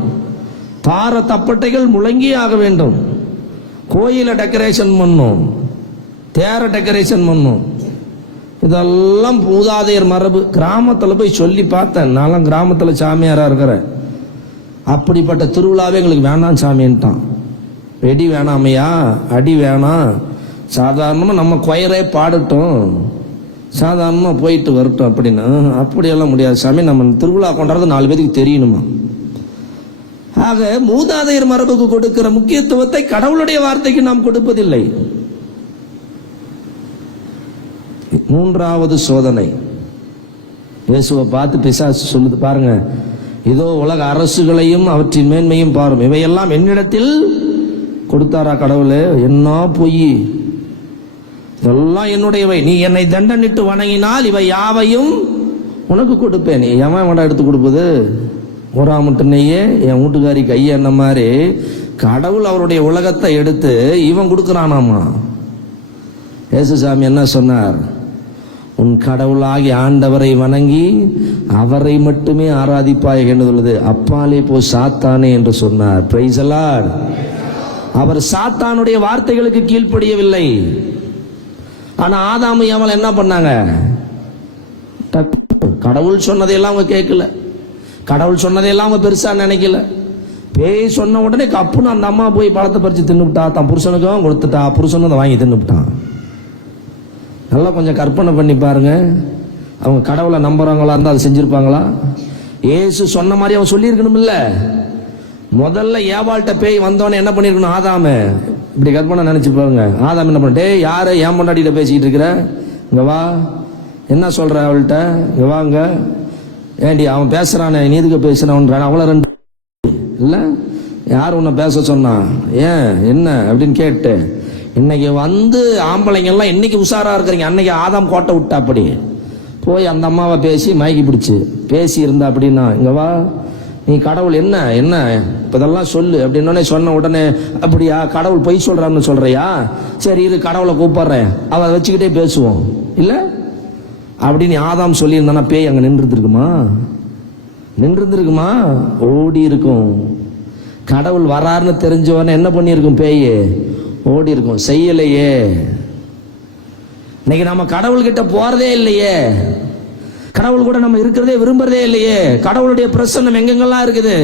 தார தப்பட்டைகள் முழங்கியே ஆக வேண்டும், கோயிலை டெக்கரேஷன் பண்ணும், தேர டெக்கரேஷன் பண்ணும். இதெல்லாம் மூதாதையர் மரபு. கிராமத்துல போய் சொல்லி பார்த்தேன். நான்லாம் கிராமத்துல சாமியாரா இருக்கிறேன். அப்படிப்பட்ட திருவிழாவே எங்களுக்கு வேணாம் சாமின்ட்டான். வெடி வேணாமையா, அடி வேணாம், சாதாரணமா நம்ம கொயரே பாடட்டும், சாதாரணமா போயிட்டு வரட்டும் அப்படின்னு. அப்படியெல்லாம் முடியாது சாமி, நம்ம திருவிழா கொண்டாடுறது 4 பேருக்கு தெரியணுமா? ஆக மூதாதையர் மரபுக்கு கொடுக்கிற முக்கியத்துவத்தை கடவுளுடைய வார்த்தைக்கு நாம் கொடுப்பதில்லை. 3வது சோதனை, இயேசுவை பார்த்து பிசாசு சொல்லுது பாருங்க, இதோ உலக அரசுகளையும் அவற்றின் மேன்மையும் பாரும், இவையெல்லாம் என்னிடத்தில் கொடுத்தாரா கடவுளே? என்ன பொய், இதெல்லாம் என்னுடையவை, நீ என்னை தண்டனிட்டு வணங்கினால் இவை யாவையும் உனக்கு கொடுப்பேன். நீ எவன் எடுத்து கொடுப்பது? ஓராமட்டுனையே என் வீட்டுக்காரி கைய என்ன மாதிரி கடவுள் அவருடைய உலகத்தை எடுத்து இவன் கொடுக்கிறானாமா. இயேசுசாமி என்ன சொன்னார்? உன் கடவுளாகி ஆண்டவரை வணங்கி அவரை மட்டுமே ஆராதிப்பாய் என்று சொல்லுது. அப்பாலே போ சாத்தானே என்று சொன்னார். Praise the Lord. அவர் சாத்தானுடைய வார்த்தைகளுக்கு கீழ்ப்படியவில்லை. ஆனா ஆதாம் ஏவாள் என்ன பண்ணாங்க? கடவுள் சொன்னதையெல்லாம் அவங்க கேட்கல, கடவுள் சொன்னதையெல்லாம் அவங்க பெருசா நினைக்கல. பேய் சொன்ன உடனே கப்புன்னு அந்த அம்மா போய் பழத்தை பறிச்சு தின்னுவிட்டா, தன் புருஷனுக்கும் கொடுத்துட்டா, புருஷனும் அதை வாங்கி தின்னுவிட்டான். நல்லா கொஞ்சம் கற்பனை பண்ணி பாருங்க, அவங்க கடவுளை நம்புறவங்களா இருந்தா அதை செஞ்சிருப்பாங்களா? ஏசு சொன்ன மாதிரி அவன் சொல்லியிருக்கணும் இல்ல? முதல்ல ஏவாள்கிட்ட பேய் வந்தோன்னு என்ன பண்ணிருக்கணும்? ஆதாம இப்படி கற்பனை நினைச்சு பாருங்க. ஆதாம் என்ன பண்ண, டேய் யாரு ஏன் பொண்டாட்டிட்ட பேசிக்கிட்டு இருக்கிற, இங்க வா, என்ன சொல்ற அவள்கிட்ட, இங்க வாங்க, ஏண்டி அவன் பேசுறானே நீ எதுக்கு பேசுறான்? அவளை 2 இல்ல யார் உன்னை பேச சொன்னா, ஏன் என்ன அப்படின்னு கேட்டு, இன்னைக்கு வந்து ஆம்பளைங்க எல்லாம் இன்னைக்கு உஷாரா இருக்கிறீங்க, அன்னைக்கு ஆதாம் கோட்டை விட்டா அப்படி போய் அந்த அம்மாவை பேசி மயக்கி பிடிச்சு பேசி இருந்தா அப்படின்னா, இங்க வா, நீ கடவுள் என்ன என்ன இப்ப இதெல்லாம் சொல்லு அப்படின்னு சொன்ன உடனே, அப்படியா கடவுள் பொய் சொல்றான்னு சொல்றியா? சரி இரு கடவுளை கூப்பிடுறேன், அவ வச்சுக்கிட்டே பேசுவோம் இல்ல அப்படின்னு ஆதாம் சொல்லி இருந்தானா பேய் அங்க நின்றுருக்குமா? நின்றுருக்குமா? ஓடி இருக்கும். கடவுள் வராருன்னு தெரிஞ்சவன என்ன பண்ணிருக்கும்? பேய் ஓடி இருக்கும். செய்யலையே. இன்னைக்கு நம்ம கடவுள் கிட்ட போறதே இல்லையே, கடவுள் கூட நம்ம இருக்கிறதே விரும்புறதே இல்லையே. கடவுளுடைய பிரசன்னம் எங்கெங்கெல்லாம் இருக்குது?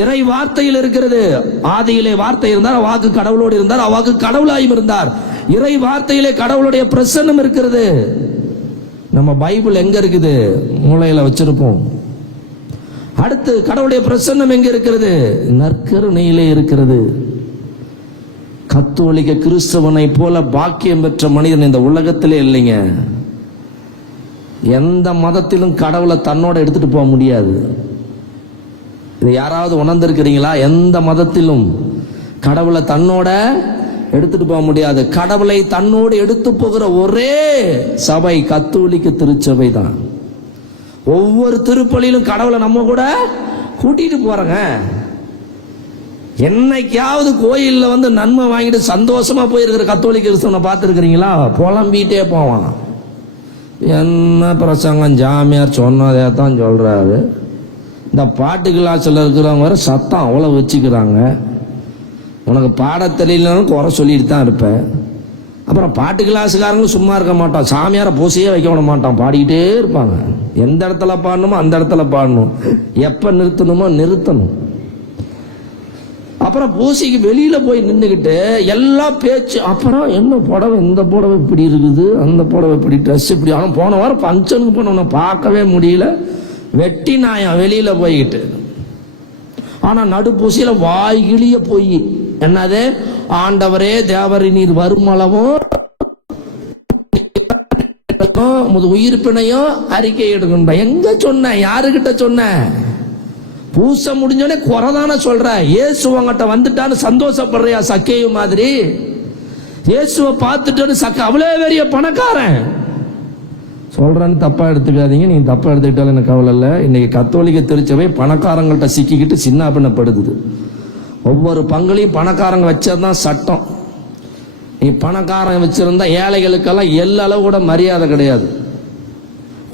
இறை வார்த்தையில் இருக்கிறது. ஆதியிலே வார்த்தை இருந்தார், வாக்கு கடவுளோடு இருந்தார், அவ்வாக்கு கடவுளாயும் இருந்தார். இறை வார்த்தையிலே கடவுளுடைய பிரசன்னம் இருக்கிறது. நம்ம பைபிள் எங்க இருக்குது? மூளையில வச்சிருப்போம். அடுத்து கடவுளுடைய பிரசன்னம் எங்க இருக்கிறது? நற்கருணையிலே இருக்கிறது. கத்தோலிக்க கிறிஸ்தவனை போல பாக்கியம் பெற்ற மனிதன் இந்த உலகத்திலே இல்லைங்க. எந்த மதத்திலும் கடவுளை தன்னோட எடுத்துட்டு போக முடியாது. இதை யாராவது உணர்ந்திருக்கிறீங்களா? எந்த மதத்திலும் கடவுளை தன்னோட எடுத்துட்டு போக முடியாது. கடவுளை தன்னோடு எடுத்து போகிற ஒரே சபை கத்தோலிக்க திருச்சபை தான். ஒவ்வொரு திருப்பலியிலும் கடவுளை நம்ம கூட கூட்டிட்டு போறங்க. என்னைக்காவது கோயில்ல வந்து நன்மை வாங்கிட்டு சந்தோஷமா போயிருக்கிற கத்தோலிக்க கிறிஸ்தவனை பார்த்துருக்கிறீங்களா? புலம்பிட்டே போவான். என்ன பிரசங்கம், ஜாமியார் சொன்னதே தான் சொல்றாரு. இந்த பாட்டு கிளாஸில் இருக்கிறவங்க வர சத்தம் அவ்வளோ வச்சுக்கிறாங்க. உனக்கு பாட தெரியலன்னு குறை சொல்லிட்டு தான் இருப்பேன். அப்புறம் பாட்டு கிளாஸுக்காரங்களும் சும்மா இருக்க மாட்டான், சாமியாரை பூசையே வைக்க விட மாட்டான், பாடிக்கிட்டே இருப்பாங்க. எந்த இடத்துல பாடணுமோ அந்த இடத்துல பாடணும், எப்போ நிறுத்தணுமோ நிறுத்தணும். அப்புறம் பூசைக்கு வெளியில போய் நின்றுக்கிட்டு எல்லா பேச்சு, அப்புறம் என்ன புடவை, இந்த புடவை இப்படி இருக்குது, அந்த புடவை இப்படி, ட்ரெஸ் இப்படி. ஆனால் போன வாரம் ஃபங்க்ஷனுக்கு போனோம்னா பார்க்கவே முடியல, வெட்டி நாயம் வெளியில போய்கிட்டு. ஆனா நடுப்பூசியில வாய்கிளிய போய் என்னது, ஆண்டவரே தேவரி நீர் வருமளவும் உயிர்ப்பினையும் அறிக்கை எடுக்கணும். எங்க சொன்ன, யாருகிட்ட சொன்ன? பூச முடிஞ்சோடனே குறைதான சொல்ற. இயேசு உங்ககிட்ட வந்துட்டான்னு சந்தோஷப்படுறியா சக்கேயு மாதிரி? இயேசுவை பார்த்துட்டு அவ்வளோ பெரிய பணக்காரன் சொல்றேன்னு தப்பா எடுத்துக்காதீங்க. நீங்க தப்பா எடுத்துக்கிட்டாலும் எனக்கு கவலை இல்லை. இன்னைக்கு கத்தோலிக்க திருச்சபை பணக்காரங்கள்ட்ட சிக்கிக்கிட்டு சின்ன பின்னப்படுது. ஒவ்வொரு பங்குலையும் பணக்காரங்க வச்சதுதான் சட்டம். நீ பணக்காரங்க வச்சிருந்தா ஏழைகளுக்கெல்லாம் எல்லா அளவு கூட மரியாதை கிடையாது.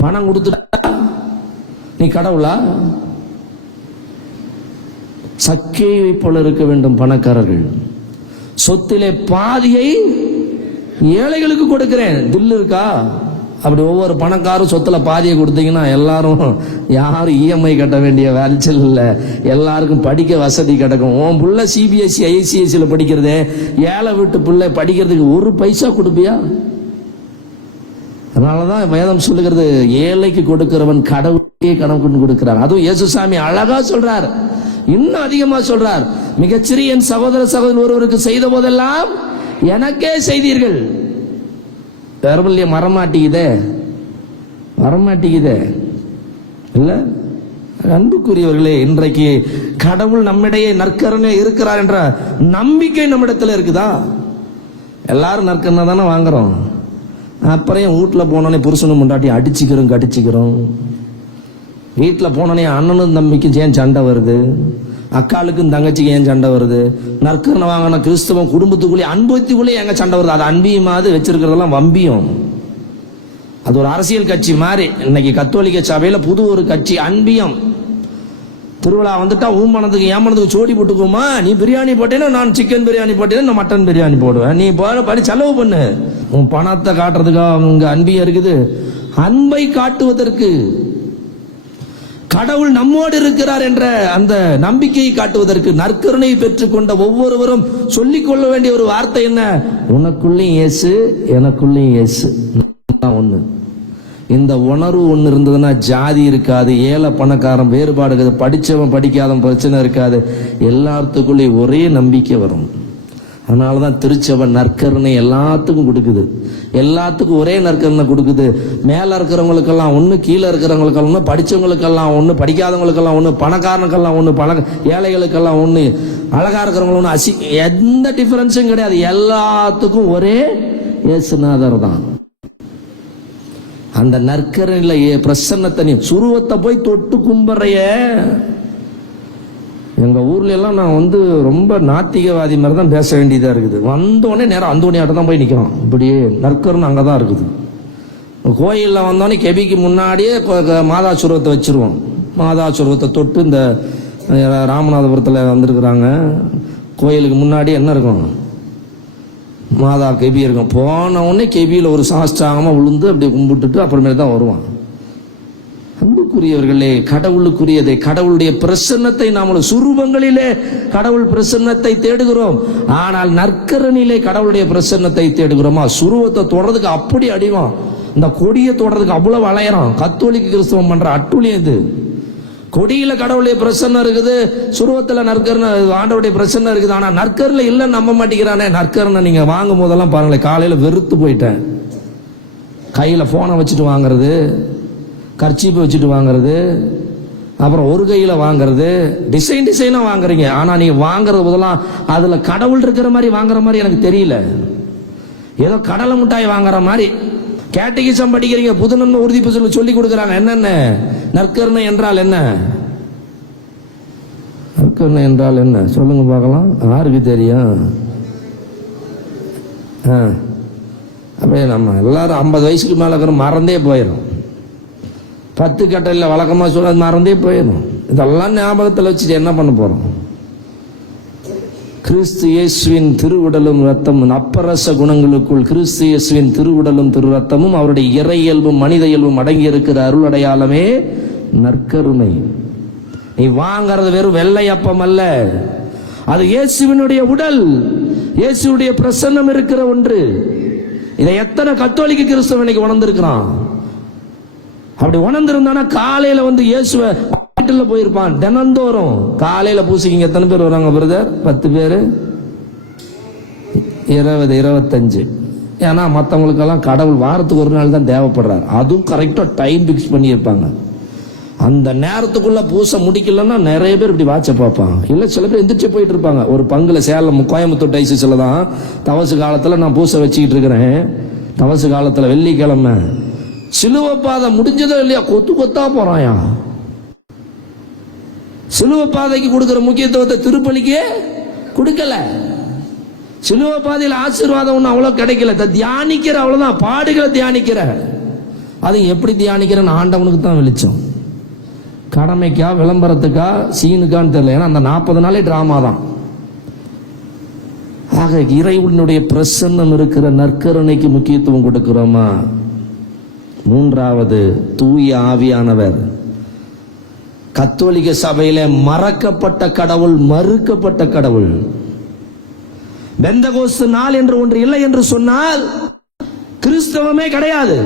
பணம் கொடுத்துட்டா நீ கடவுளா? சக்கேயை போல இருக்க வேண்டும் பணக்காரர்கள். சொத்திலே பாதியை ஏழைகளுக்கு கொடுக்கிறேன், தில்லு இருக்கா? அப்படி ஒவ்வொரு பணக்காரும் சொத்துல பாதியை கொடுத்தீங்கன்னா எல்லாரும், யாரும் இஎம்ஐ கட்ட வேண்டிய வேலைச்சல் இல்லை, எல்லாருக்கும் படிக்க வசதி கிடைக்கும். உன் புள்ள சிபிஎஸ்சி ஐசிஎஸ்சியில் படிக்கிறதே, ஏழை வீட்டு பிள்ளை படிக்கிறதுக்கு ஒரு பைசா கொடுப்பியா? அதனாலதான் வேதம் சொல்லுகிறது, ஏழைக்கு கொடுக்கிறவன் கடவுளுக்கே கணக்கு கொடுக்கிறார். அதுவும் இயேசுசாமி அழகா சொல்றார், இன்னும் அதிகமா சொல்றார், மிகச்சிறிய என் சகோதர சகோதரி ஒருவருக்கு செய்த போதெல்லாம் எனக்கே செய்தீர்கள். பெரம்பல்லிய வரமாட்டேங்குதே இல்ல. அன்புக்குரியவர்களே, இன்றைக்கு கடவுள் நம்மிடையே நற்கரனே இருக்கிறார் என்ற நம்பிக்கை நம்மிடத்துல இருக்குதா? எல்லாரும் நற்கரனை தானே வாங்குறோம். அப்புறம் வீட்டுல போனோடனே புருஷனும் முண்டாட்டி அடிச்சுக்கிறோம் கடிச்சுக்கிறோம். வீட்டில் போனோடனே அண்ணனும் தம்பிக்கும் ஏன் சண்டை வருது, அக்காளுக்கும் தங்கச்சிக்கு ஏன் சண்டை வருது? நற்கரணை வாங்கின கிறிஸ்தவம் குடும்பத்துக்குள்ளே அன்பத்துக்குள்ளே எங்க சண்டை வருது? அது அன்பியமாவது வச்சிருக்கிறதெல்லாம் வம்பியம். அது ஒரு அரசியல் கட்சி மாதிரி. இன்னைக்கு கத்தோலிக்க சபையில புது ஒரு கட்சி, அன்பியம். திருவிழா வந்துட்டா ஊமனத்துக்கு ஏமனத்துக்கு சோடி போட்டுக்குமா, நீ பிரியாணி போட்டேன்னா நான் சிக்கன் பிரியாணி போட்டேன்னா நான் மட்டன் பிரியாணி போடுவேன், நீ பண்ணி செலவு பண்ணு. உன் பணத்தை காட்டுறதுக்காக உங்க அன்பியம் இருக்குது. அன்பை காட்டுவதற்கு, கடவுள் நம்மோடு இருக்கிறார் என்ற அந்த நம்பிக்கையை காட்டுவதற்கு, நற்கருணை பெற்றுக்கொண்ட ஒவ்வொருவரும் சொல்லிக் கொள்ள வேண்டிய ஒரு வார்த்தை என்ன? உனக்குள்ளேயும் இயேசு, எனக்குள்ளேயும் இயேசு ஒண்ணு. இந்த உணர்வு ஒண்ணு இருந்ததுன்னா ஜாதி இருக்காது, ஏழை பணக்காரன் வேறுபாடு இருக்காது, படிச்சவன் படிக்காதவன் பிரச்சனை இருக்காது, எல்லாத்துக்குள்ளேயும் ஒரே நம்பிக்கை வரும். அதனாலதான் திருச்சபை நற்கருணை எல்லாத்துக்கும் கொடுக்குது, எல்லாத்துக்கும் ஒரே நற்கருணை கொடுக்குது. மேல இருக்கிறவங்களுக்கெல்லாம் ஒண்ணு, கீழே இருக்கிறவங்களுக்கெல்லாம் ஒண்ணு, படிச்சவங்களுக்கெல்லாம் ஒண்ணு, படிக்காதவங்களுக்கெல்லாம் ஒண்ணு, பணக்காரனுக்கெல்லாம் ஒண்ணு, ஏழைகளுக்கெல்லாம் ஒண்ணு, அழகா இருக்கிறவங்க ஒண்ணு, எந்த டிஃபரன்ஸும் கிடையாது. எல்லாத்துக்கும் ஒரே இயேசுநாதர் தான். அந்த நற்கருணையில பிரசன்னத்தை, நீ சுருவத்தை போய் தொட்டு கும்பறைய. எங்க ஊர்ல எல்லாம் நான் ரொம்ப நாத்திகவாதி மாதிரி தான் பேச வேண்டியதா இருக்குது. வந்தோடனே நேரம் அந்தோணியாட்ட தான் போய் நிற்கிறோம். இப்படியே நற்கருணை அங்கதான் இருக்குது. கோயிலில் வந்தோடனே கெபிக்கு முன்னாடியே மாதா சுருவத்தை வச்சிருவோம். மாதா சுருவத்தை தொட்டு, இந்த ராமநாதபுரத்தில் வந்திருக்கிறாங்க, கோயிலுக்கு முன்னாடி என்ன இருக்கும்? மாதா கெபி இருக்கும். போன உடனே கெபியில ஒரு சாஸ்திராகமா விழுந்து அப்படியே கும்பிட்டுட்டு அப்புறமேல தான் வருவான். அன்புக்குரியவர்களே, கடவுளுக்குரியதை, கடவுளுடைய பிரசன்னத்தை நாம் சுரூபங்களிலே கடவுள் பிரசன்னத்தை தேடுகிறோம். ஆனால் நற்கரனிலே கடவுளுடைய பிரசன்னத்தை தேடுகிறோமா? சுருவத்தை தொடறதுக்கு அப்படி அடிவோம், இந்த கொடியை தொடறதுக்கு அவ்வளவு அலையறோம். கத்தோலிக்க கிறிஸ்தவம் பண்ற அட்டுழியம் இது. கொடியில கடவுளுடைய பிரசன்னம் இருக்குது, சுருவத்துல நற்கருணை ஆண்டவருடைய பிரசன்னம் இருக்குது. ஆனா நற்கருல இல்ல நம்ப மாட்டேங்கிறானே. நற்கருணை நீங்க வாங்கும் போதெல்லாம் பாருங்களேன், காலையில வெறுத்து போயிட்டேன். கையில போனை வச்சுட்டு வாங்குறது, கர்ச்சீப்பை வச்சுட்டு வாங்குறது, அப்புறம் ஒரு கையில வாங்குறது, டிசைனா வாங்குறீங்க. ஆனா நீங்க வாங்குறது போதெல்லாம் அதுல கடவுள் இருக்கிற மாதிரி வாங்குற மாதிரி எனக்கு தெரியல. ஏதோ கடலை மிட்டாய் வாங்குற மாதிரி. கேட்டகிசம் படிக்கிறீங்க, புது நன்மை உறுதி சொல்லி கொடுக்குறாங்க. என்னென்ன நற்கருணை என்றால் என்ன? நற்கருணை என்றால் என்ன சொல்லுங்க பார்க்கலாம். யாருக்கு தெரியும்? அப்படியே நம்ம எல்லாரும் 50 வயசுக்கு மேலே இருக்கிற மறந்தே போயிடும். 10 கட்டையில் வழக்கமாக சொல்ல அது மறந்தே போயிடும். இதெல்லாம் ஞாபகத்தில் வச்சுட்டு என்ன பண்ண போகிறோம்? கிறிஸ்து இயேசுவின் திருவுடலும் இரத்தமும், அப்பரச குணங்களுக்குள் கிறிஸ்து இயேசுவின் திருவுடலும் திரு ரத்தமும் அவருடைய இறை இயல்பும் மனித இயல்பும் அடங்கி இருக்கிற அருள் அடையாளமே நற்கருணை. நீ வாங்கிறது வெறும் வெள்ளை அப்பம் அல்ல, அது இயேசுவினுடைய உடல், இயேசுடைய பிரசன்னம் இருக்கிற ஒன்று. இதை எத்தனை கத்தோலிக்க கிறிஸ்தவன் இன்னைக்கு உணர்ந்திருக்கிறான்? அப்படி உணர்ந்திருந்தானா காலையில வந்து இயேசுவை வீட்டில் போயிருப்பான். தினந்தோறும் காலையில பூசிக்கிங்க எத்தனை பேர் வராங்க பிரதர்? 10 பேர், 20, 25. ஏன்னா மற்றவங்களுக்கெல்லாம் கடவுள் வாரத்துக்கு ஒரு நாள் தான் தேவைப்படுறாரு. அதுவும் கரெக்டா டைம் பிக்ஸ் பண்ணியிருப்பாங்க. அந்த நேரத்துக்குள்ள பூசை முடிக்கலன்னா நிறைய பேர் இப்படி வாட்ச பார்ப்பாங்க. இல்ல சில பேர் எந்திரிச்சு போயிட்டு இருப்பாங்க. ஒரு பங்குல சேலம் கோயம்புத்தூர் டைசிஸ்ல தான் தவசு காலத்துல நான் பூசை வச்சுக்கிட்டு இருக்கிறேன். தவசு காலத்துல வெள்ளிக்கிழமை சிலுவை பாதை முடிஞ்சதோ இல்லையா கொத்து கொத்தா போறாயா. சிலுவை பாதைக்கு கொடுக்கிற முக்கியத்துவத்தை திருப்பலிக்கு கொடுக்கல. சிலுவை பாதையில் ஆசீர்வாதம் ஒன்றும் அவ்வளோ கிடைக்கல. தியானிக்கிற அவ்வளவுதான், பாடுகளை தியானிக்கிற. அது எப்படி தியானிக்கிறேன்னு ஆண்டவனுக்கு தான் வெளிச்சம். கடமைக்கா விளம்பரத்துக்கா சீனுக்கான்னு தெரியல. ஏன்னா அந்த 40 நாளே டிராமா தான். ஆக இறைவனுடைய பிரசன்னம் இருக்கிற நற்கருணைக்கு முக்கியத்துவம் கொடுக்கிறோமா? 3வது தூய ஆவியானவர். கத்தோலிக்க சபையில மறக்கப்பட்ட கடவுள், மறுக்கப்பட்ட கடவுள். பெந்தகோஸ்து நாள் என்று ஒன்று இல்லை என்று சொன்னால் கிறிஸ்தவமே கிடையாது.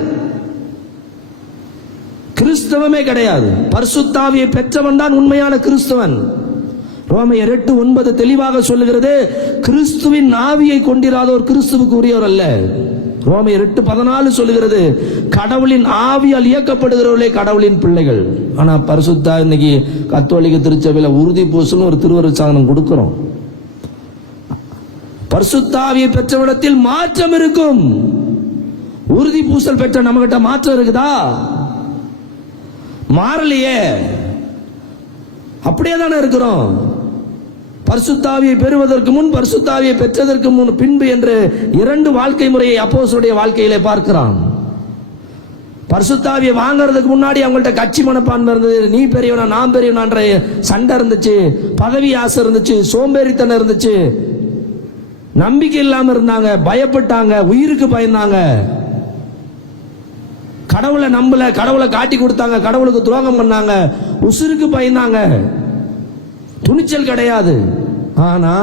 கிறிஸ்தவமே கிடையாது. பரிசுத்தாவியை பெற்றவன் தான் உண்மையான கிறிஸ்தவன். ரோமையர் 8:9 தெளிவாக சொல்லுகிறது, கிறிஸ்துவின் ஆவியை கொண்டிராதோர் கிறிஸ்துவுக்கு உரியவர் அல்ல. ரோமையர் 8:14 சொல்லுகிறது, கடவுளின் ஆவியால் இயக்கப்படுகிறவர்களே கடவுளின் பிள்ளைகள். ஆனா பரிசுத்தா இன்னைக்கு கத்தோலிக்க திருச்சபையில உறுதி பூசல்னு ஒரு திருவருட் சாதனம் கொடுக்கிறோம். பரிசுத்தாவியை பெற்றவிடத்தில் மாற்றம் இருக்கும். உறுதி பூசல் பெற்ற நம்ம கிட்ட மாற்றம் இருக்குதா? மாறலையே, அப்படியே தானே இருக்கிறோம். பரிசுத்தாவியை பெறுவதற்கு முன், பரிசுத்தாவியை பெற்றதற்கு முன், பின்பு என்று 2 வாழ்க்கை முறையை அப்போஸ்தலருடைய வாழ்க்கையிலே பார்க்கிறான். பரிசுத்தாவியை வாங்கறதுக்கு முன்னாடி அவங்கள்ட்ட கட்சி மனப்பான்மை இருந்தது. நீ பெரியவனா நான் பெரியவனான்ற சண்டை இருந்துச்சு, பதவி ஆசை இருந்துச்சு, சோம்பேறித்தனம் இருந்துச்சு, நம்பிக்கை இல்லாம இருந்தாங்க, பயப்பட்டாங்க, உயிருக்கு பயந்தாங்க, கடவுளை நம்பல, கடவுளை காட்டி கொடுத்தாங்க, கடவுளுக்கு துரோகம் பண்ணாங்க, உசுருக்கு பயந்தாங்க, துணிச்சல் கிடையாது. ஆனா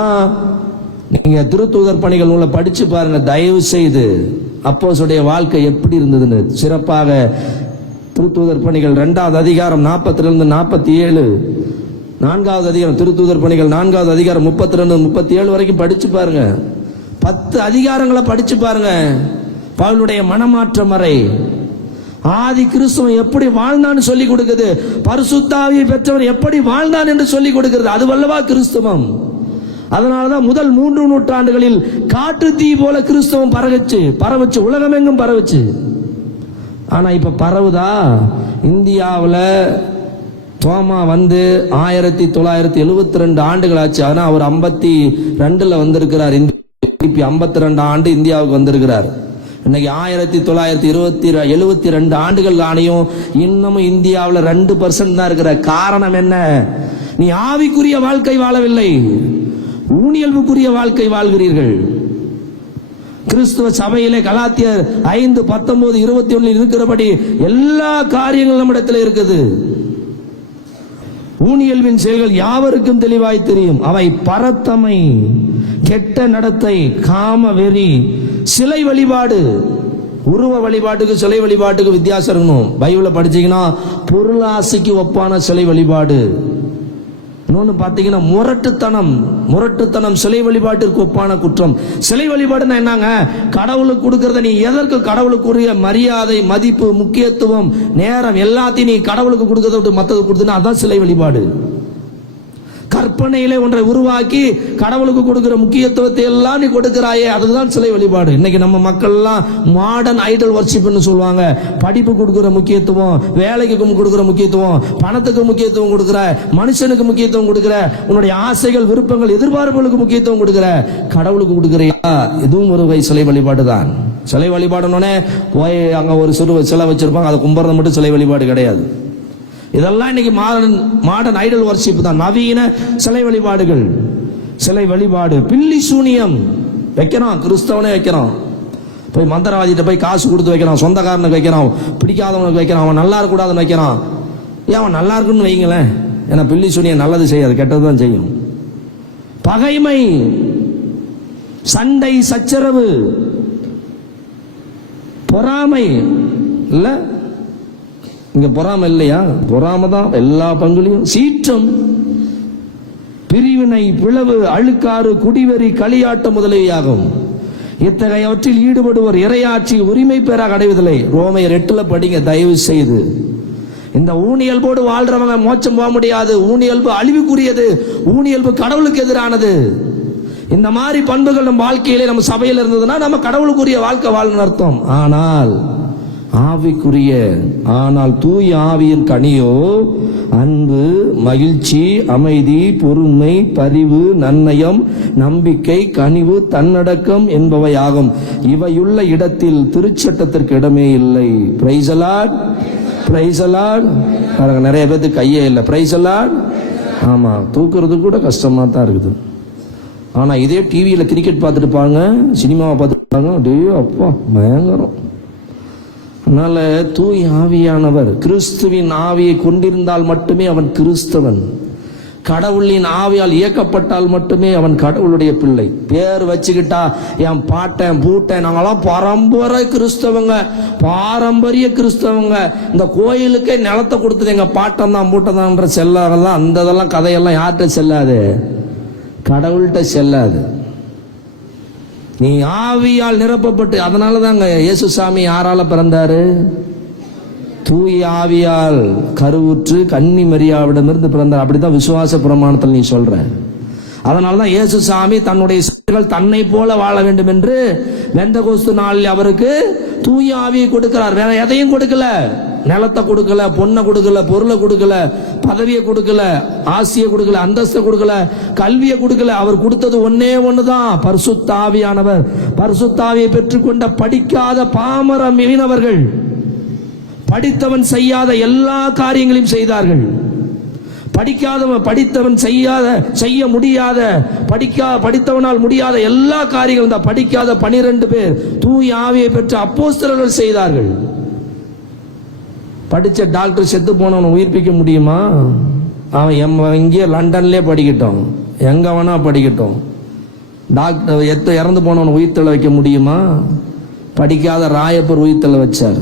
நீங்க திருத்தூதர் பணிகள் நூலை படிச்சு பாருங்க, தயவு செய்து அப்போஸ்தலருடைய வாழ்க்கை எப்படி இருந்ததுன்னு. சிறப்பாக திருத்தூதர் பணிகள் 2வது அதிகாரம் 42 47, 4வது அதிகாரம் திருத்தூதர் பணிகள் 4வது அதிகாரம் 32 37 வரைக்கும் படிச்சு பாருங்க. 10 அதிகாரங்களை படிச்சு பாருங்க. பவுலுடைய மனமாற்றம் வரை ஆதி கிறிஸ்துவன் எப்படி வாழ்ந்தான்னு சொல்லி கொடுக்குது. பரிசுத்தாவியை பெற்றவர் எப்படி வாழ்ந்தான் என்று சொல்லி கொடுக்கிறது. அது வல்லவா கிறிஸ்துவம். அதனாலதான் முதல் 3 நூற்றாண்டுகளில் காட்டு தீ போல கிறிஸ்தவம் பரவச்சு உலகமெங்கும் பரவச்சு. ஆனா இப்ப பரவுதா? இந்தியாவில் தோமா வந்து 1972 ஆண்டுகள் ஆச்சு. ஆனா அவர் 52 வந்திருக்கிறார். 52 ஆண்டு இந்தியாவுக்கு வந்திருக்கிறார். இன்னைக்கு 1972 ஆண்டுகள் ஆணையும் இன்னமும் இந்தியாவில் 2% தான் இருக்கிற. காரணம் என்ன? நீ ஆவிக்குரிய வாழ்க்கை வாழவில்லை, ஊனியல்புக்குரிய வாழ்க்கை வாழ்கிறீர்கள். கிறிஸ்துவ சபையிலே கலாத்தியர் 5:19-21 இருக்கிறபடி எல்லா காரியங்களும் நம்மிடத்தில் இருக்குது. ஊனியல்வின் செயல்கள் யாவருக்கும் தெளிவாய் தெரியும். அவை பரத்தமை, கெட்ட நடத்தை, காம வெறி, சிலை வழிபாடு. உருவ வழிபாட்டுக்கு சிலை வழிபாட்டுக்கு வித்தியாசம் இருக்கணும். பைபிள படிச்சீங்கன்னா பொருளாசைக்கு ஒப்பான சிலை வழிபாடு. இன்னொன்னு பாத்தீங்கன்னா முரட்டுத்தனம் சிலை வழிபாட்டிற்கு ஒப்பான குற்றம். சிலை வழிபாடுன்னா என்னங்க? கடவுளுக்கு கொடுக்கறத நீ எதற்கு கடவுளுக்குரிய மரியாதை, மதிப்பு, முக்கியத்துவம், நேரம் எல்லாத்தையும் நீ கடவுளுக்கு கொடுக்கறத விட்டு மத்தது கொடுத்தனா அதான் சிலை வழிபாடு. கற்பனையிலே ஒன்றை உருவாக்கி கடவுளுக்கு கொடுக்கிற முக்கியத்துவத்தை எல்லாம் நீ கொடுக்கிறாயே, அதுதான் சிலை வழிபாடு. இன்னைக்கு நம்ம மக்கள் எல்லாம் மாடர்ன் ஐடல் வர்ஷிப்னு சொல்லுவாங்க. படிப்பு கொடுக்கிற முக்கியத்துவம், வேலைக்கு கொடுக்கிற முக்கியத்துவம், பணத்துக்கு முக்கியத்துவம் கொடுக்கிற, மனுஷனுக்கு முக்கியத்துவம் கொடுக்கிற, உன்னுடைய ஆசைகள் விருப்பங்கள் எதிர்பார்ப்புகளுக்கு முக்கியத்துவம் கொடுக்கிற, கடவுளுக்கு கொடுக்கிறியா? இதுவும் ஒரு வகை சிலை வழிபாடு தான். சிலை வழிபாடுனோடனே போய் அங்க ஒரு சிலை வச்சிருப்பாங்க, அதை கும்பிட்றது மட்டும் சிலை வழிபாடு கிடையாது. இதெல்லாம் இன்னைக்கு மாடர்ன் ஐடல் வர்ஷிப் தான், நவீன சிலை வழிபாடுகள். சிலை வழிபாடு, பில்லி சூனியம் வைக்கிறான், கிறிஸ்தவனே வைக்கிறான். போய் மந்திரவாதிட்ட போய் காசு கொடுத்து வைக்கிறான், சொந்தக்காரனுக்கு வைக்கிறான், பிடிக்காதவனுக்கு வைக்கிறான், அவன் நல்லா இருக்கக்கூடாதுன்னு வைக்கிறான். ஏன் அவன் நல்லா இருக்குன்னு வைங்களேன், ஏன்னா பில்லி சூனியம் நல்லது செய்யாது, கெட்டதுதான் செய்யும். பகைமை, சண்டை, சச்சரவு, பொறாமை இல்ல, இங்க பொறாமை இல்லையா? பொறாமை தான் எல்லா பங்குலையும். சீற்றம், பிரிவினை, பிளவு, அழுக்காறு, குடிவெறி, களியாட்டம் முதலியாகும். இத்தகையவற்றில் ஈடுபடுவோர் இறையாட்சி உரிமை பெற அடைவதில்லை. ரோமையர் 8 படிங்க தயவு செய்து. இந்த ஊனியல்போடு வாழ்றவங்க மோட்சம் போக முடியாது. ஊனியல்பு அழிவுக்குரியது, ஊனியல்பு கடவுளுக்கு எதிரானது. இந்த மாதிரி பண்புகள் நம்ம வாழ்க்கையிலே, நம்ம சபையில் இருந்ததுன்னா நம்ம கடவுளுக்குரிய வாழ்க்கை வாழணும் அர்த்தம். ஆனால் ஆவிக்குரிய, ஆனால் தூய ஆவியின் கனியோ அன்பு, மகிழ்ச்சி, அமைதி, பொறுமை, பரிவு, நன்னயம், நம்பிக்கை, கனிவு, தன்னடக்கம் என்பவையாகும். இவையுள்ள இடத்தில் திருச்சட்டத்திற்கு இடமே இல்லை. Praise the Lord, praise the Lord. நிறைய பேருக்கு கையே இல்லை. Praise the Lord. ஆமா, தூக்குறது கூட கஷ்டமா தான் இருக்குது. ஆனா இதே டிவியில கிரிக்கெட் பார்த்துட்டு பாருங்க, சினிமாவை பார்த்துட்டு பாருங்க, டேய் அப்பா பயங்கரம். அதனால தூய் ஆவியானவர், கிறிஸ்துவின் ஆவியை கொண்டிருந்தால் மட்டுமே அவன் கிறிஸ்தவன். கடவுளின் ஆவியால் இயக்கப்பட்டால் மட்டுமே அவன் கடவுளுடைய பிள்ளை. பேர் வச்சுக்கிட்டா என் பாட்டன் பூட்டன், நாங்களாம் பரம்பரை கிறிஸ்தவங்க, பாரம்பரிய கிறிஸ்தவங்க, இந்த கோயிலுக்கே நிலத்தை கொடுத்தது எங்க பாட்டன் தான் பூட்டன் தான்ன்ற செல்லாதெல்லாம், அந்த இதெல்லாம் கதையெல்லாம் யார்கிட்ட செல்லாது? கடவுள்கிட்ட செல்லாது. நீ ஆவியால் நிரப்பப்பட்டு, அதனாலதாங்க இயேசு சாமி யாரால பிறந்தாரு? தூய ஆவியால் கருவுற்று கன்னி மரியாவிடமிருந்து பிறந்தார். அப்படித்தான் விசுவாச பிரமாணத்தில் நீ சொல்ற. அதனாலதான் இயேசு சாமி தன்னுடைய சீடர்கள் தன்னை போல வாழ வேண்டும் என்று பெந்தகோஸ்து நாளில் அவருக்கு தூய ஆவியை கொடுக்கிறார். வேற எதையும் கொடுக்கல. நிலத்தை கொடுக்கல, பொண்ணை கொடுக்கல, பொருளை கொடுக்கல, பதவியை கொடுக்கல, ஆசியை கொடுக்கல, அந்தஸ்தை கொடுக்கல, கல்வியை கொடுக்கல. அவர் கொடுத்தது ஒன்னே ஒண்ணுதான், பரிசுத்த ஆவியானவர். பரிசுத்த ஆவியை பெற்றுக்கொண்ட படிக்காத பாமர மீனவர்கள் படித்தவன் செய்யாத எல்லா காரியங்களையும் செய்தார்கள். படித்தவன் செய்ய முடியாத, படித்தவனால் முடியாத எல்லா காரியங்களும் தான் படிக்காத 12 பேர் தூய ஆவியை பெற்ற அப்போஸ்தலர்கள் செய்தார்கள். படிச்ச டாக்டர் செத்து போனவனை உயிர்ப்பிக்க முடியுமா? அவன் இங்கே லண்டன்லயே படிக்கட்டும், எங்க வேணா படிக்கட்டும். டாக்டர் இறந்து போனவனை உயிர்த்தெழ வைக்க முடியுமா? படிக்காத ராயப்பர் உயிர்த்தெழ வச்சார்.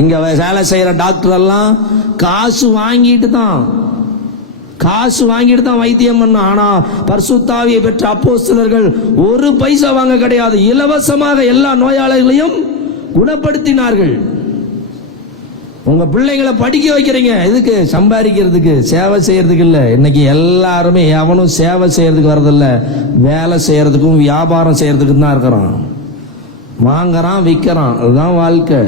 இங்க வேலை செய்யற டாக்டர் எல்லாம் காசு வாங்கிட்டு தான் வைத்தியம் பண்ண. ஆனா பரிசுத்த ஆவியை பெற்ற அப்போஸ்தலர்கள் ஒரு பைசா வாங்க கிடையாது, இலவசமாக எல்லா நோயாளிகளையும் குணப்படுத்தினார்கள். உங்க பிள்ளைங்களை படிக்க வைக்கிறீங்க எதுக்கு? சம்பாதிக்கிறதுக்கு, சேவை செய்யறதுக்கு இல்ல. இன்னைக்கு எல்லாருமே எவனும் சேவை செய்யறதுக்கு வரதில்ல, வேலை செய்யறதுக்கும் வியாபாரம் செய்யறதுக்கும் தான் இருக்கிறான். வாங்கறான், விற்கிறான், அதுதான் வாழ்க்கை.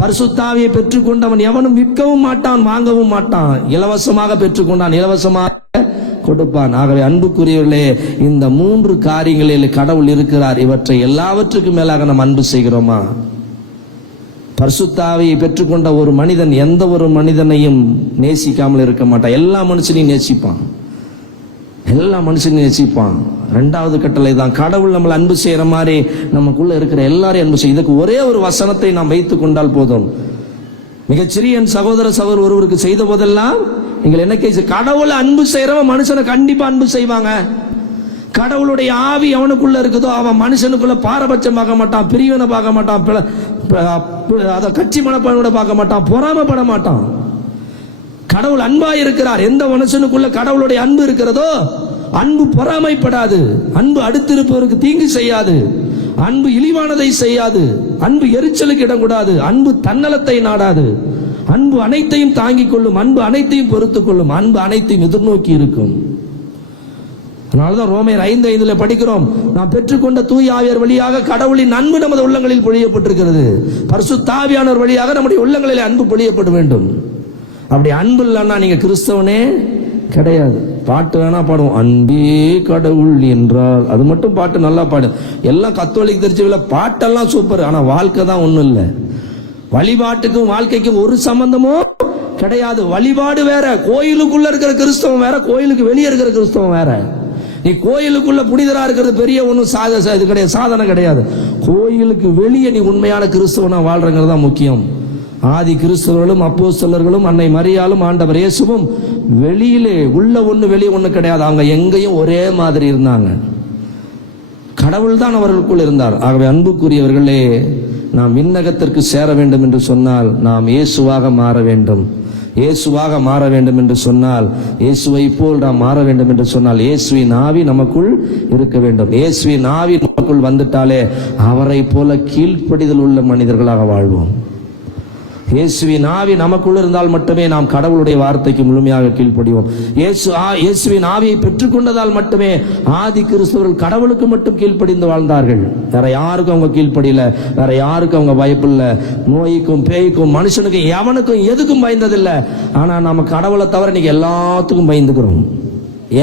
பரிசுத்த ஆவியை பெற்றுக்கொண்டவன் எவனும் விற்கவும் மாட்டான், வாங்கவும் மாட்டான். இலவசமாக பெற்றுக்கொண்டான், இலவசமாக கொடுப்பான். ஆகவே அன்புக்குரியவர்களே, இந்த 3 காரியங்களில் கடவுள் இருக்கிறார். இவற்றை எல்லாவற்றுக்கும் மேலாக நாம் அன்பு செய்கிறோமா? பரிசுத்த ஆவியை பெற்றுக்கொண்ட ஒரு மனிதன் எந்த ஒரு மனிதனையும் நேசிக்காமல் இருக்க மாட்டான். எல்லா மனுஷனையும் நேசிப்பான், எல்லா மனுஷனையும் நேசிப்பான். 2வது கட்டளை தான், கடவுள் நம்மளை அன்பு செய்யற மாதிரி நமக்குள்ள இருக்கிற எல்லாரையும் அன்பு செய்யும். இதுக்கு ஒரே ஒரு வசனத்தை நாம் வைத்துக் கொண்டால் போதும். மிகச்சிறிய என் சகோதர ஒருவருக்கு செய்த போதெல்லாம் நீங்கள் என்ன கேஸ், கடவுளை அன்பு செய்யறவன் மனுஷனை கண்டிப்பா அன்பு செய்வாங்க. கடவுளுடைய ஆவி அவனுக்குள்ள இருக்குதோ அவன் மனுஷனுக்குள்ள பாரபட்சம் பார்க்க மாட்டான், பிரிவினை பார்க்க மாட்டான், அத கட்சி மனப்பான்மையோட பார்க்க மாட்டான், பொறாமப்பட மாட்டான். கடவுள் அன்பா இருக்கிறார். எந்த மனுஷனுக்குள்ள கடவுளுடைய அன்பு இருக்கிறதோ அன்பு பொறாமைப்படாது, அன்பு அடுத்திருப்பவருக்கு தீங்கு செய்யாது, அன்பு இழிவானதை செய்யாது, அன்பு எரிச்சலுக்கு இடம் கூடாது, அன்பு தன்னலத்தை நாடாது, அன்பு அனைத்தையும் தாங்கிக் கொள்ளும், அன்பு அனைத்தையும் பொறுத்துக் கொள்ளும், அன்பு அனைத்தையும் எதிர்நோக்கி இருக்கும். அதனாலதான் ரோமையர் 5:5 படிக்கிறோம், நாம் பெற்றுக்கொண்ட தூய ஆவியார் வழியாக கடவுளின் அன்பு நமது உள்ளங்களில் பொழியப்பட்டிருக்கிறது. பரிசுத்த ஆவியானவர் வழியாக நம்முடைய உள்ளங்களில் அன்பு பொழியப்பட வேண்டும். அப்படி அன்பு இல்லைன்னா நீங்க கிறிஸ்தவனே கிடையாது. பாட்டு வேணா பாடுவோம், அன்பே கடவுள் என்றால், அது மட்டும் பாட்டு நல்லா பாடு. எல்லாம் கத்தோலிக்க திருச்சபையில பாட்டெல்லாம் சூப்பர், ஆனா வாழ்க்கை தான் ஒண்ணும் இல்லை. வழிபாட்டுக்கும் வாழ்க்கைக்கும் ஒரு சம்பந்தமும் கிடையாது. வழிபாடு வேற, கோயிலுக்குள்ள இருக்கிற கிறிஸ்தவம் வேற, கோயிலுக்கு வெளியே இருக்கிற கிறிஸ்தவம் வேற. நீ கோயிலுக்குள்ள புனிதரா இருக்கிறது பெரிய ஒன்றும் இது கிடையாது, சாதனை கிடையாது. கோயிலுக்கு வெளியே நீ உண்மையான கிறிஸ்தவனா வாழ்றங்கிறது தான் முக்கியம். ஆதி கிறிஸ்தவர்களும் அப்போஸ்தலர்களும் அன்னை மரியாளும் ஆண்டவர் இயேசுவும் வெளியிலே உள்ள ஒண்ணு வெளியே ஒண்ணு கிடையாது. அவங்க எங்கேயும் ஒரே மாதிரி இருந்தாங்க. கடவுள் தான் அவர்களுக்குள் இருந்தார். ஆகவே அன்புக்குரியவர்களே, நாம் விண்ணகத்திற்கு சேர வேண்டும் என்று சொன்னால் நாம் இயேசுவாக மாற வேண்டும். இயேசுவாக மாற வேண்டும் என்று சொன்னால், இயேசுவை போல் நாம் மாற வேண்டும் என்று சொன்னால், இயேசுவின் ஆவி நமக்குள் இருக்க வேண்டும். இயேசுவின் ஆவி நமக்குள் வந்துட்டாலே அவரை போல கீழ்ப்படிதல் உள்ள மனிதர்களாக வாழ்வோம். இயேசுவின் ஆவி நமக்குள் இருந்தால் மட்டுமே நாம் கடவுளுடைய வார்த்தைக்கு முழுமையாக கீழ்ப்படிவோம். இயேசுவின் ஆவியை பெற்றுக்கொண்டதால் மட்டுமே ஆதி கிறிஸ்தவர்கள் கடவுளுக்கு மட்டும் கீழ்ப்படிந்து வாழ்ந்தார்கள். வேற யாருக்கும் அவங்க கீழ்ப்படியில, வேற யாருக்கும் அவங்க பயப்படல. நோய்க்கும் பேய்க்கும் மனுஷனுக்கும் எவனுக்கும் எதுக்கும் பயந்ததில்லை. ஆனா நம்ம கடவுளை தவிர இன்னைக்கு எல்லாத்துக்கும் பயந்துக்கிறோம்.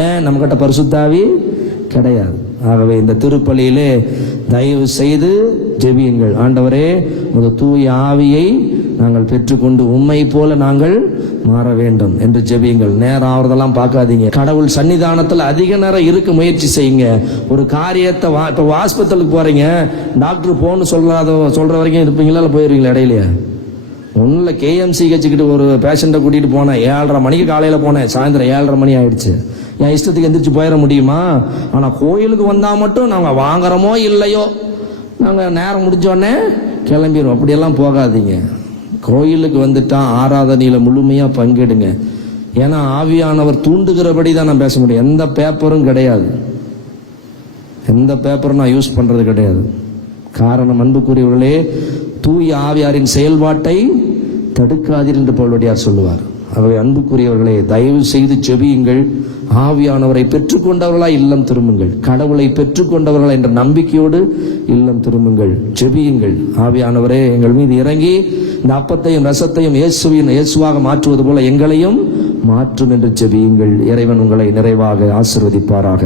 ஏன்? நம்ம கிட்ட பரிசுத்த ஆவி கிடையாது. ஆகவே இந்த திருப்பலியிலே தயவு செய்து ஜெபியுங்கள். ஆண்டவரே, உமது தூய ஆவியை நாங்கள் பெற்றுக்கொண்டு உம்மை போல நாங்கள் மாற வேண்டும் என்று ஜெபியுங்கள். நேரம் ஆவறதெல்லாம் பார்க்காதீங்க. கடவுள் சன்னிதானத்தில் அதிக நேரம் இருக்க முயற்சி செய்யுங்க. ஒரு காரியத்தை இப்போ ஹாஸ்பிட்டலுக்கு போறீங்க, டாக்டர் போன்னு சொல்ற வரைக்கும் இருப்பீங்களா, இல்லை போயிருவீங்களா? இடையிலையா ஒன்னும் கேஎம்சி வச்சுக்கிட்டு ஒரு பேஷண்ட்டை கூட்டிட்டு போனேன். 7:30 மணிக்கு காலையில போனேன், சாயந்தரம் 7:30 மணி ஆயிடுச்சு. என் இஷ்டத்துக்கு எந்திரிச்சு போயிட முடியுமா? ஆனா கோயிலுக்கு வந்தா மட்டும் நாங்க வாங்குறோமோ இல்லையோ, நாங்க நேரம் முடிஞ்சோடனே கிளம்பிடுவோம். அப்படியெல்லாம் போகாதீங்க. கோயிலுக்கு வந்துட்டா ஆராதனையில முழுமையா பங்கெடுங்க. ஏன்னா ஆவியானவர் தூண்டுகிறபடி தான் நான் பேச முடியும். எந்த பேப்பரும் கிடையாது, எந்த பேப்பரும் நான் யூஸ் பண்றது கிடையாது. காரணம், அன்புக்குரியவர்களே, தூய ஆவியாரின் செயல்பாட்டை தடுக்காதீர் என்று பவுலடியார் சொல்லுவார். ஆகவே அன்புக்குரியவர்களே, தயவு செய்து ஜெபியுங்கள். ஆவியானவரை பெற்றுக்கொண்டவர்களாய் இல்லம் திரும்புங்கள். கடவுளை பெற்றுக்கொண்டவர்களா என்ற நம்பிக்கையோடு இல்லம் திரும்புங்கள். ஜெபியுங்கள். ஆவியானவரே, எங்கள் மீது இறங்கி இந்த அப்பத்தையும் ரசத்தையும் இயேசுவாக மாற்றுவது போல எங்களையும் மாற்றும் என்று ஜெபியுங்கள். இறைவன் உங்களை நிறைவாக ஆசீர்வதிப்பாராக.